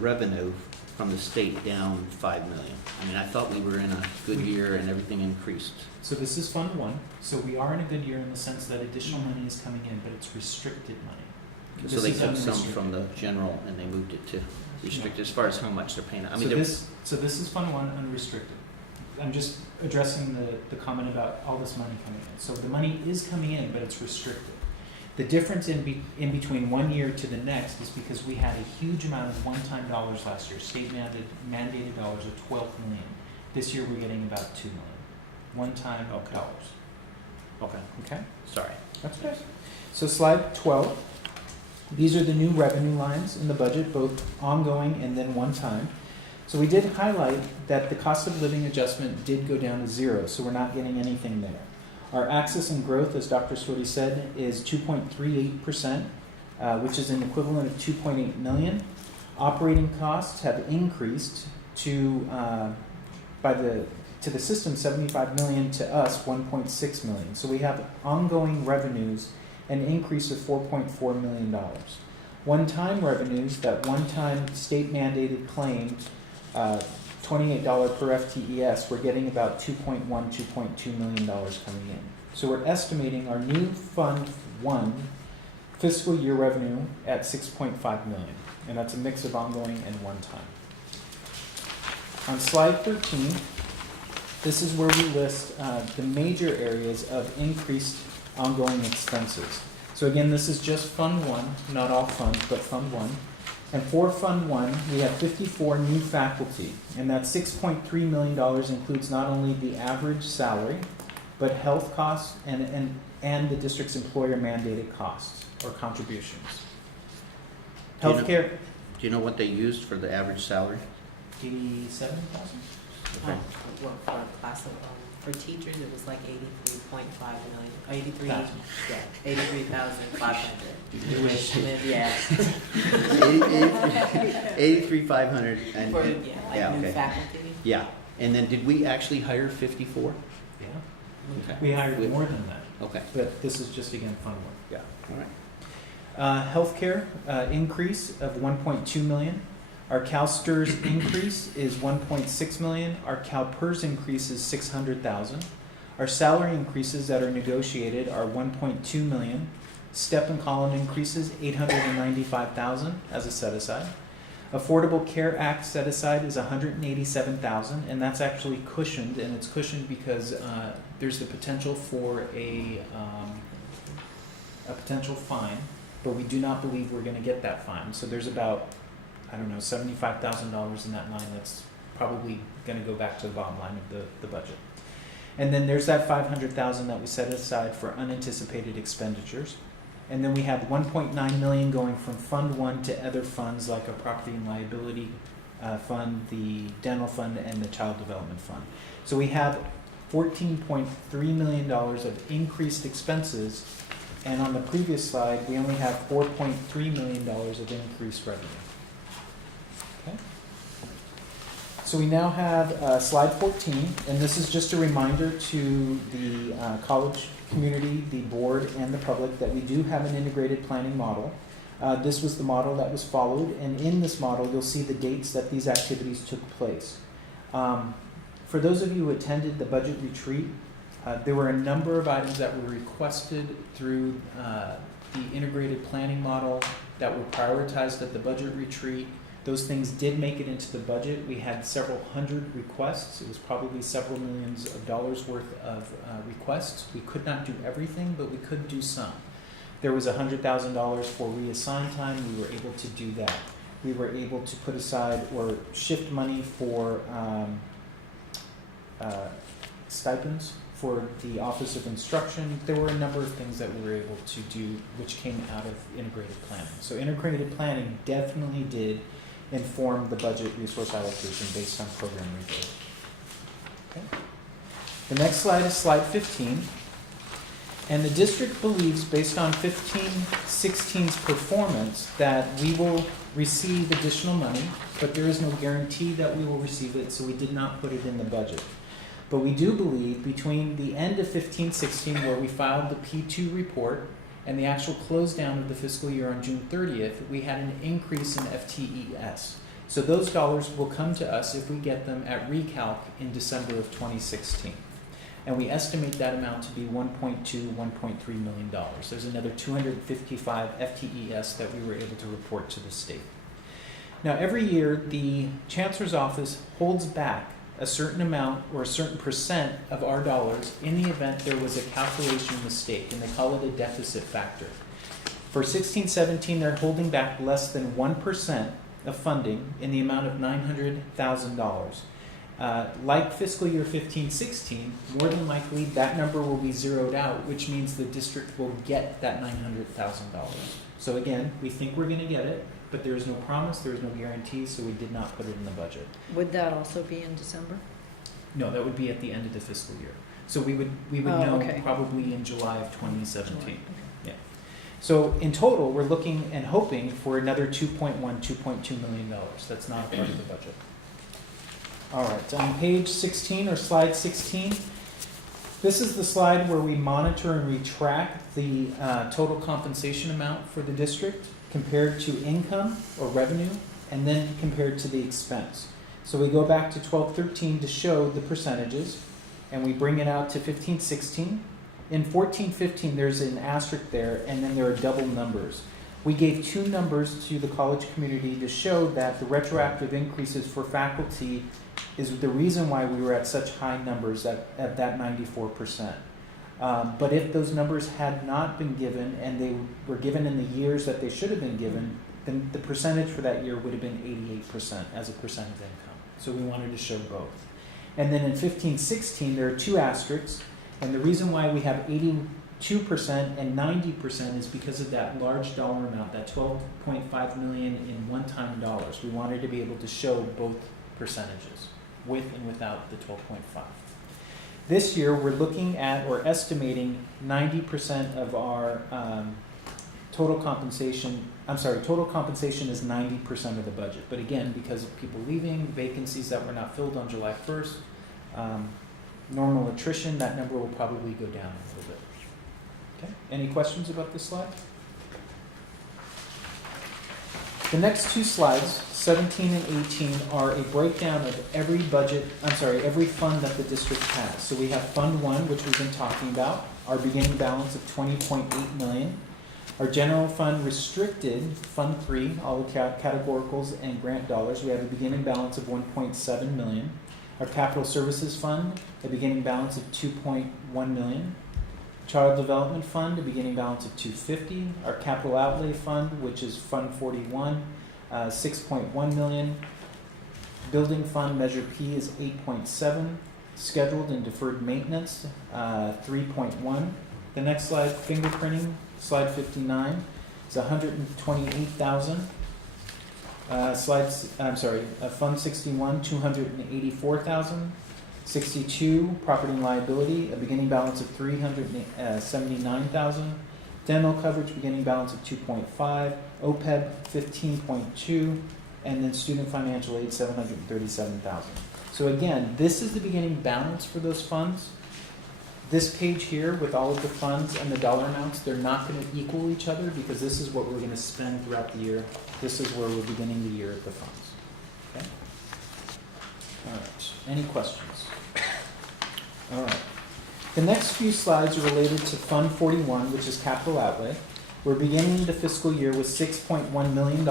revenue from the state down 5 million? I mean, I thought we were in a good year and everything increased. So this is Fund 1. So we are in a good year in the sense that additional money is coming in, but it's restricted money. So This they is took some unrestricted. from the general and they moved it to restricted as far as how much they're paying. I mean, So this is Fund 1 unrestricted. I'm just addressing the comment about all this money coming in. So the money is coming in, but it's restricted. The difference in between one year to the next is because we had a huge amount of one-time dollars last year, state mandated dollars of 12 million. This year we're getting about 2 million, one-time Okay. dollars. okay, Okay, sorry. that's okay. So slide 12. These are the new revenue lines in the budget, both ongoing and then one-time. So we did highlight that the cost of living adjustment did go down to 0, so we're not getting anything there. Our access and growth, as Dr. Swati said, is 2.38%, which is an equivalent of 2.8 million. Operating costs have increased to the system 75 million, to us 1.6 million. So we have ongoing revenues, an increase of $4.4 million. One-time revenues, that one-time state mandated claims, $28 per FTES, we're getting about $2.2 million coming in. So we're estimating our new Fund 1 fiscal year revenue at 6.5 million, and that's a mix of ongoing and one-time. On slide 13, this is where we list the major areas of increased ongoing expenses. So again, this is just Fund 1, not all funds, but Fund 1. And for Fund 1, we have 54 new faculty, and that $6.3 million includes not only the average salary, but health costs and the district's employer mandated costs or contributions. Do you know- Healthcare, Do you know what they used for the average salary? 87,000? Okay. Well, for a class of, for teachers, it was like 83.5 million, 83, Thousand. yeah, 83,500. It was- And then, yeah, 83,500 and, for, and- yeah, yeah, like new okay. faculty. Yeah, and then did we actually hire 54? Yeah, Okay. we hired more than that, Okay, but this is just again Fund 1. yeah, all right. Healthcare increase of 1.2 million. Our CalSTRS increase is 1.6 million. Our CalPERS increase is 600,000. Our salary increases that are negotiated are 1.2 million. Step and column increases 895,000 as a set aside. Affordable Care Act set aside is 187,000, and that's actually cushioned, and it's cushioned because there's the potential for a potential fine, but we do not believe we're going to get that fine. So there's about, I don't know, $75,000 in that line that's probably going to go back to the bottom line of the budget. And then there's that 500,000 that we set aside for unanticipated expenditures. And then we have 1.9 million going from Fund 1 to other funds like a property and liability fund, the dental fund, and the child development fund. So we have $14.3 million of increased expenses, and on the previous slide, we only have $4.3 million of increased revenue. Okay. So we now have slide 14, and this is just a reminder to the college community, the board, and the public that we do have an integrated planning model. This was the model that was followed, and in this model, you'll see the dates that these activities took place. For those of you who attended the budget retreat, there were a number of items that were requested through the integrated planning model that were prioritized at the budget retreat. Those things did make it into the budget. We had several hundred requests. It was probably several millions of dollars worth of requests. We could not do everything, but we could do some. There was $100,000 for reassign time. We were able to do that. We were able to put aside or shift money for stipends for the Office of Instruction. There were a number of things that we were able to do which came out of integrated planning. So integrated planning definitely did inform the budget resource allocation based on program review. Okay. The next slide is slide 15. And the district believes, based on 15-16's performance, that we will receive additional money, but there is no guarantee that we will receive it, so we did not put it in the budget. But we do believe between the end of 15-16, where we filed the P2 report, and the actual close down of the fiscal year on June 30th, we had an increase in FTES. So those dollars will come to us if we get them at recalc in December of 2016. And we estimate that amount to be $1.2, $1.3 million. There's another 255 FTES that we were able to report to the state. Now, every year, the Chancellor's Office holds back a certain amount or a certain percent of our dollars in the event there was a calculation mistake, and they call it a deficit factor. For 16-17, they're holding back less than 1% of funding in the amount of $900,000. Like fiscal year 15-16, more than likely that number will be zeroed out, which means the district will get that $900,000. So again, we think we're going to get it, but there is no promise, there is no guarantee, so we did not put it in the budget. Would that also be in December? No, that would be at the end of the fiscal year. So we would Oh, know okay. probably in July of 2017. July, okay. Yeah. So in total, we're looking and hoping for another $2.1, $2.2 million. That's not a part of the budget. All right, on page 16 or slide 16, this is the slide where we monitor and retract the total compensation amount for the district compared to income or revenue, and then compared to the expense. So we go back to 12-13 to show the percentages, and we bring it out to 15-16. In 14-15, there's an asterisk there, and then there are double numbers. We gave two numbers to the college community to show that the retroactive increases for faculty is the reason why we were at such high numbers at that 94%. But if those numbers had not been given and they were given in the years that they should have been given, then the percentage for that year would have been 88% as a percent of income. So we wanted to show both. And then in 15-16, there are two asterisks, and the reason why we have 82% and 90% is because of that large dollar amount, that $12.5 million in one-time dollars. We wanted to be able to show both percentages, with and without the 12.5. This year, we're looking at or estimating 90% of our total compensation. Total compensation is 90% of the budget. But again, because of people leaving, vacancies that were not filled on July 1st, normal attrition, that number will probably go down a little bit. Okay. Any questions about this slide? The next two slides, 17 and 18, are a breakdown of every every fund that the district has. So we have Fund 1, which we've been talking about, our beginning balance of $20.8 million. Our general fund restricted, Fund 3, all the categoricals and grant dollars, we have a beginning balance of $1.7 million. Our capital services fund, a beginning balance of $2.1 million. Child Development Fund, a beginning balance of $250. Our Capital Outlay Fund, which is Fund 41, $6.1 million. Building Fund, Measure P, is $8.7. Scheduled and deferred maintenance, $3.1. The next slide, fingerprinting, slide 59, is $128,000. Fund 61, $284,000. 62, property and liability, a beginning balance of $379,000. Dental coverage, beginning balance of 2.5. OPEB, 15.2. And then student financial aid, $737,000. So again, this is the beginning balance for those funds. This page here with all of the funds and the dollar amounts, they're not gonna equal each other because this is what we're gonna spend throughout the year. This is where we're beginning the year at the funds. Okay? All right, any questions? All right. The next few slides are related to Fund 41, which is capital outlay. We're beginning the fiscal year with $6.1 million.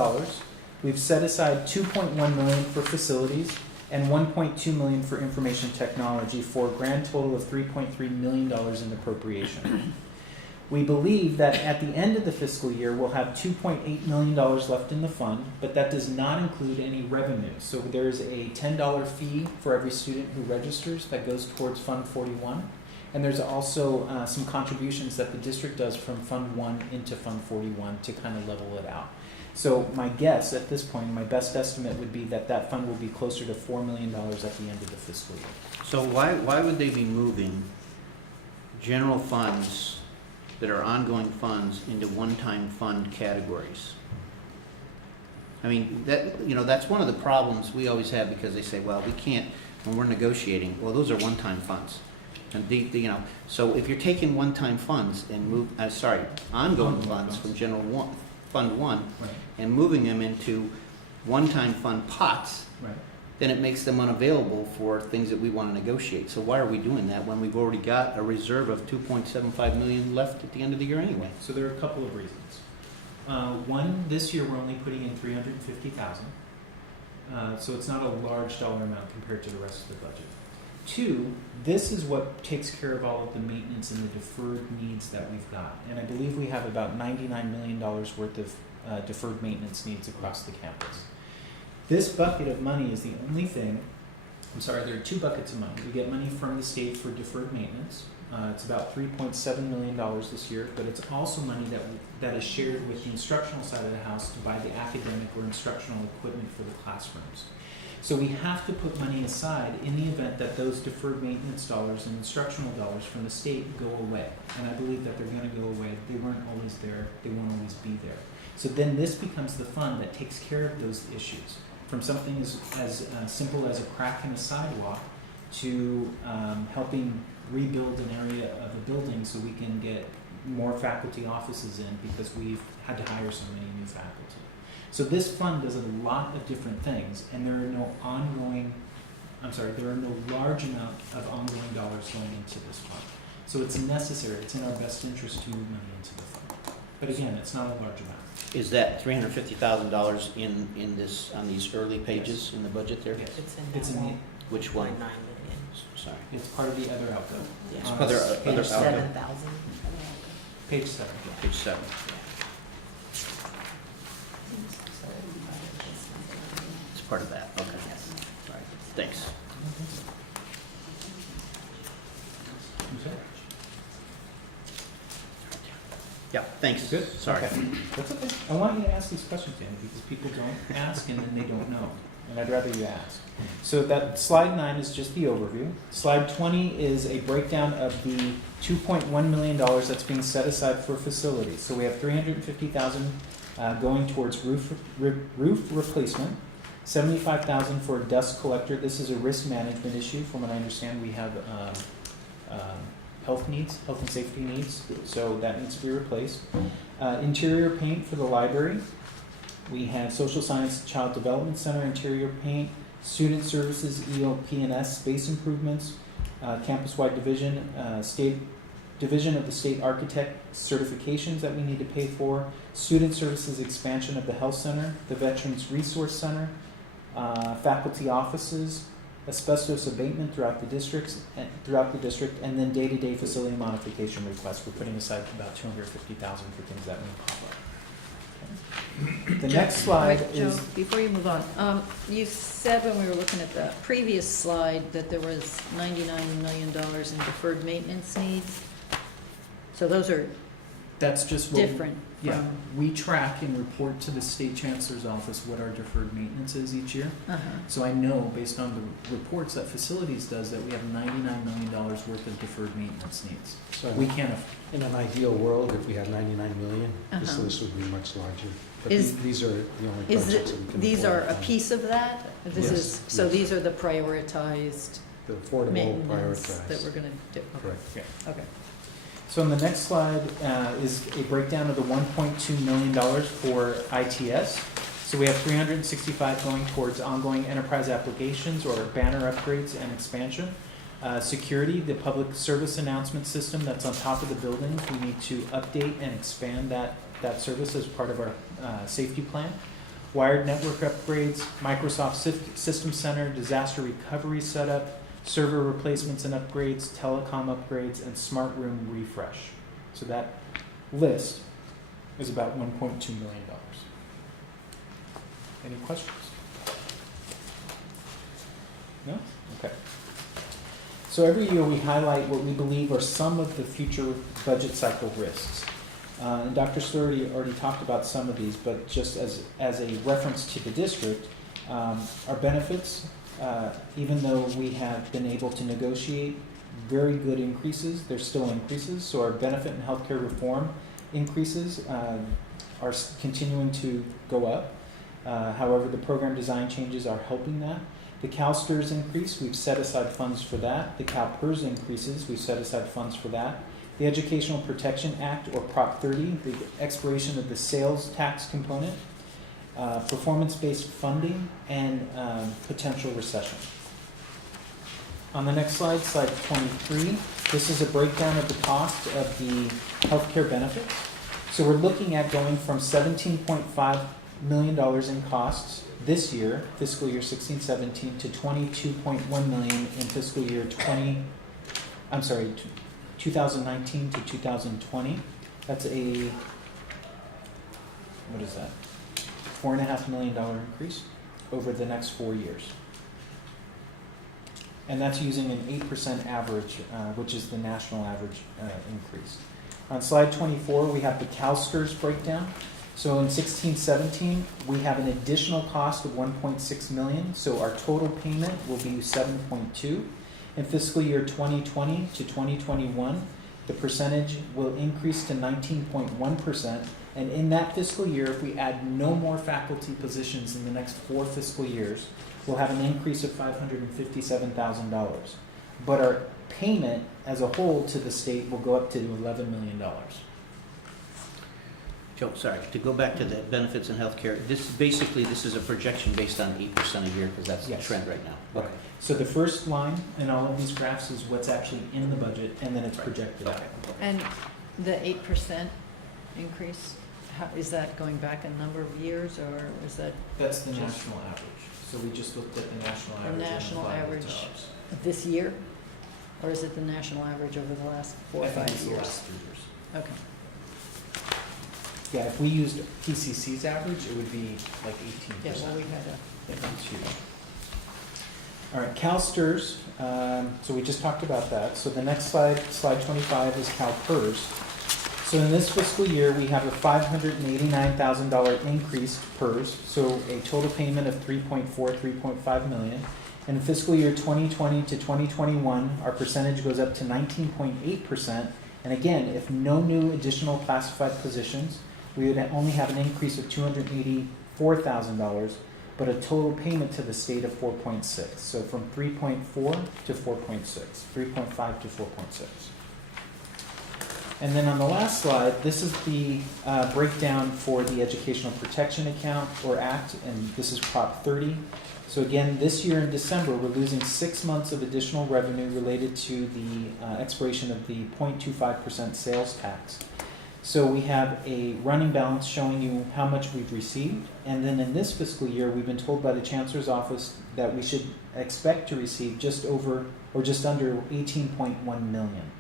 We've set aside $2.1 million for facilities and $1.2 million for information technology for a grand total of $3.3 million in appropriation. We believe that at the end of the fiscal year, we'll have $2.8 million left in the fund, but that does not include any revenue. So there's a $10 fee for every student who registers that goes towards Fund 41. And there's also some contributions that the district does from Fund 1 into Fund 41 to kind of level it out. So my guess at this point, my best estimate would be that that fund will be closer to $4 million at the end of the fiscal year. So why would they be moving general funds that are ongoing funds into one-time fund categories? I mean, that's one of the problems we always have, because they say, well, we can't, when we're negotiating, well, those are one-time funds. And so if you're taking one-time funds and ongoing funds from Fund 1 Right. and moving them into one-time fund pots, Right. then it makes them unavailable for things that we want to negotiate. So why are we doing that when we've already got a reserve of $2.75 million left at the end of the year anyway? So there are a couple of reasons. One, this year we're only putting in $350,000, so it's not a large dollar amount compared to the rest of the budget. Two, this is what takes care of all of the maintenance and the deferred needs that we've got. And I believe we have about $99 million worth of deferred maintenance needs across the campus. This bucket of money is the only thing, there are two buckets of money. We get money from the state for deferred maintenance. It's about $3.7 million this year, but it's also money that is shared with the instructional side of the house to buy the academic or instructional equipment for the classrooms. So we have to put money aside in the event that those deferred maintenance dollars and instructional dollars from the state go away. And I believe that they're going to go away. They weren't always there. They won't always be there. So then this becomes the fund that takes care of those issues, from something as simple as a crack in a sidewalk to helping rebuild an area of a building so we can get more faculty offices in because we've had to hire so many new faculty. So this fund does a lot of different things, and there are no large amount of ongoing dollars going into this fund. So it's necessary, it's in our best interest to move money into the fund. But again, it's not a large amount. Is that $350,000 in this, on these early pages in the budget there? Yes. It's in that one. Which one? 1.9 million. Sorry. It's part of the other outgo. Yeah. It's other page outgo. 7,000. Page 7. Page 7. It's part of that, okay. Yes. All right, thanks. Yeah, thanks. Good? Sorry. Okay. That's okay. I want you to ask these questions, Andy, because people don't ask and then they don't know. And I'd rather you ask. So that slide 9 is just the overview. Slide 20 is a breakdown of the $2.1 million that's being set aside for facilities. So we have $350,000 going towards roof replacement, $75,000 for a dust collector. This is a risk management issue. From what I understand, we have health and safety needs, so that needs to be replaced. Interior paint for the library. We have Social Science Child Development Center interior paint, student services, ELP&S space improvements, campus-wide division, state division of the state architect certifications that we need to pay for, student services expansion of the health center, the Veterans Resource Center, faculty offices, asbestos abatement throughout the district, and then day-to-day facility modification requests. We're putting aside about $250,000 for things that may pop up. Okay. The next slide Wait, is. Joe, before you move on, you said when we were looking at the previous slide that there was $99 million in deferred maintenance needs. So those are That's just what different Yeah, from, we track and report to the state chancellor's office what our deferred maintenance is each year. So I know, based on the reports that facilities does, that we have $99 million worth of deferred maintenance needs. So We can't, in an ideal world, if we had 99 million, this Uh-huh. list would be much larger. But Is- these are the only is projects that we it, can these are afford. a piece of that? This Yes, is, so yes. these are the prioritized the affordable maintenance that we're prioritized. gonna do. Correct. Okay. So on the next slide is a breakdown of the $1.2 million for ITS. So we have 365 going towards ongoing enterprise applications or banner upgrades and expansion. Security, the public service announcement system that's on top of the buildings, we need to update and expand that service as part of our safety plan. Wired network upgrades, Microsoft System Center, disaster recovery setup, server replacements and upgrades, telecom upgrades, and smart room refresh. So that list is about $1.2 million. Any questions? No? Okay. So every year we highlight what we believe are some of the future budget cycle risks. And Dr. Sturdy already talked about some of these, but just as a reference to the district, our benefits, even though we have been able to negotiate very good increases, there's still increases. So our benefit and healthcare reform increases are continuing to go up. However, the program design changes are helping that. The CalSTRS increase, we've set aside funds for that. The CalPERS increases, we've set aside funds for that. The Educational Protection Act, or Prop 30, the expiration of the sales tax component, performance-based funding, and potential recession. On the next slide, slide 23, this is a breakdown of the cost of the healthcare benefits. So we're looking at going from $17.5 million in costs this year, fiscal year 16-17, to $22.1 million in fiscal year 2019 to 2020. That's a, what is that? $4.5 million increase over the next 4 years. And that's using an 8% average, which is the national average increase. On slide 24, we have the CalSTRS breakdown. So in 16-17, we have an additional cost of $1.6 million. So our total payment will be $7.2. In fiscal year 2020 to 2021, the percentage will increase to 19.1%. And in that fiscal year, if we add no more faculty positions in the next 4 fiscal years, we'll have an increase of $557,000. But our payment as a whole to the state will go up to $11 million. Joe, sorry, to go back to the benefits and healthcare, this is a projection based on 8% a year, because that's the Yes. trend right now. Right. So the first line in all of these graphs is what's actually in the budget, and then it's projected out. And the 8% increase, is that going back a number of years, or is that That's the Just- national average. So we just looked at the national The average. and national applied it to average. ours. this year? Or is it the national average over the last 4 or I think 5 it's the years? last 3 years. Okay. Yeah, if we used PCC's average, it would be like 18%. Yeah, well, we had a, Yeah, that's huge. All right, CalSTRS, so we just talked about that. So the next slide, slide 25, is CalPERS. So in this fiscal year, we have a $589,000 increased PERS, so a total payment of $3.5 million. In fiscal year 2020 to 2021, our percentage goes up to 19.8%. And again, if no new additional classified positions, we would only have an increase of $284,000, but a total payment to the state of 4.6. So from 3.4 to 4.6, 3.5 to 4.6. And then on the last slide, this is the breakdown for the Educational Protection Account or Act, and this is Prop 30. So again, this year in December, we're losing 6 months of additional revenue related to the expiration of the 0.25% sales tax. So we have a running balance showing you how much we've received, and then in this fiscal year, we've been told by the Chancellor's Office that we should expect to receive just over or just under 18.1 million.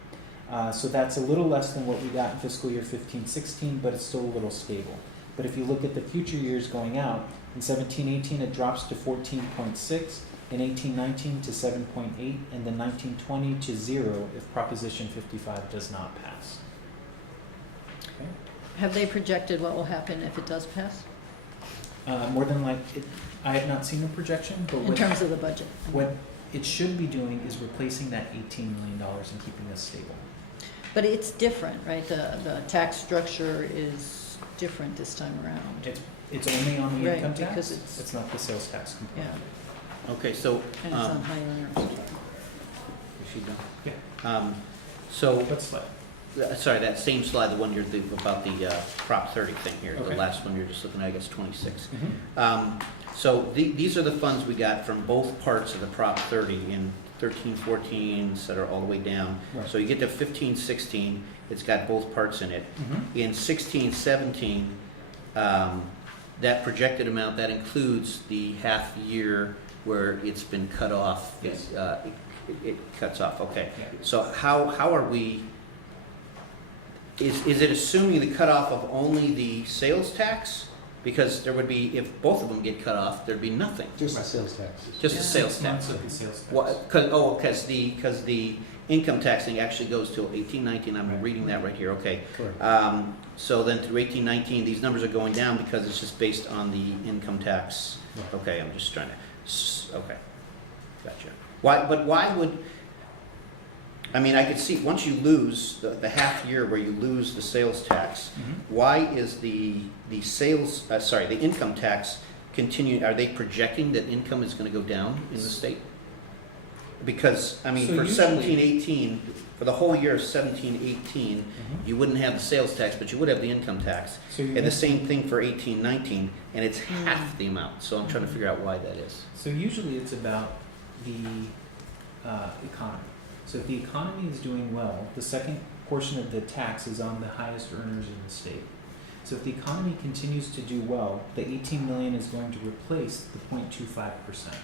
So that's a little less than what we got in fiscal year 15-16, but it's still a little stable. But if you look at the future years going out, in 17-18 it drops to 14.6, in 18-19 to 7.8, and then 19-20 to 0 if Proposition 55 does not pass. Okay. have they projected what will happen if it does pass? More than I have not seen a projection, but In terms of the budget? what it should be doing is replacing that $18 million and keeping us stable. But it's different, right? The tax structure is different this time around. It's only on the Right, income tax. because it's- Not the sales tax component. Yeah, Okay, so, and it's on higher earners. sheet done? Yeah. So, What slide? sorry, that same slide, the one about the Prop 30 thing here, the Okay. last one you're just looking at, I guess 26. Mhm. So these are the funds we got from both parts of the Prop 30 in 13, 14, et cetera, all the way down. Right. So you get to 15, 16, it's got both parts in it. Mhm. In 16, 17, that projected amount, that includes the half year where it's been cut off. Yes. It cuts off, okay. Yeah. So how are we, is it assuming the cutoff of only the sales tax? Because there would be, if both of them get cut off, there'd be nothing, Just the sales taxes. just the sales 6 months tax. of the sales tax. What, because the income taxing actually goes till 18, 19, I'm Right. reading that right here, okay. Correct. So then through 18, 19, these numbers are going down because it's just based on the income tax. Right. Okay, I'm just trying to, okay, gotcha. Why would, I mean, I could see, once you lose the half year where you lose the sales tax, Mhm. why is the income tax continue, are they projecting that income is gonna go down in the state? Because, I mean, So for usually- 17, 18, for the whole year of 17, 18, Mhm. you wouldn't have the sales tax, but you would have the income tax. So you And the same thing for 18, 19, and it's Mm. half the amount, so I'm trying to figure out why that is. So usually it's about the economy. So if the economy is doing well, the second portion of the tax is on the highest earners in the state. So if the economy continues to do well, the 18 million is going to replace the 0.25%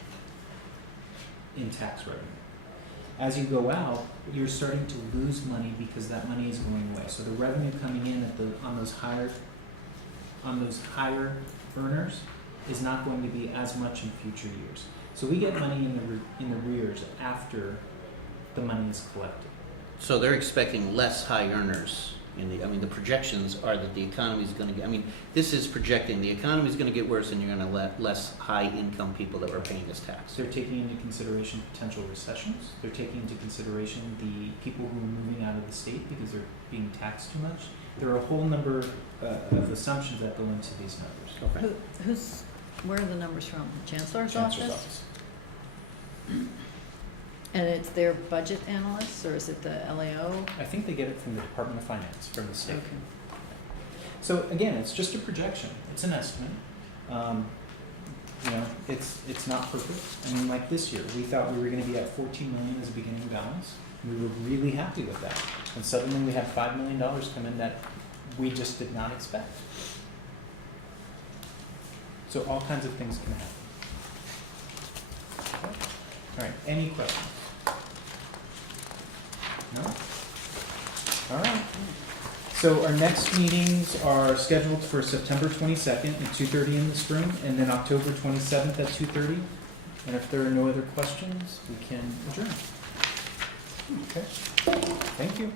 in tax revenue. As you go out, you're starting to lose money because that money is going away. So the revenue coming in on those higher earners is not going to be as much in future years. So we get money in the rears after the money is collected. So they're expecting less high earners the projections are that the economy's gonna get, this is projecting the economy's gonna get worse and you're gonna let less high income people that were paying this tax. They're taking into consideration potential recessions. They're taking into consideration the people who are moving out of the state because they're being taxed too much. There are a whole number of assumptions that go into these numbers. Okay. Where are the numbers from? The Chancellor's Chancellor's office? And it's their budget analysts, or is it the LAO? I think they get it from the Department of Finance, from the state. Okay. So again, it's just a projection. It's an estimate. It's not perfect. Like this year, we thought we were going to be at 14 million as a beginning balance. We were really happy with that. And suddenly we had $5 million come in that we just did not expect. So all kinds of things can happen. Okay. All right, any questions? No? All right. So our next meetings are scheduled for September 22nd at 2:30 in this room, and then October 27th at 2:30. And if there are no other questions, we can adjourn. Okay. Thank you.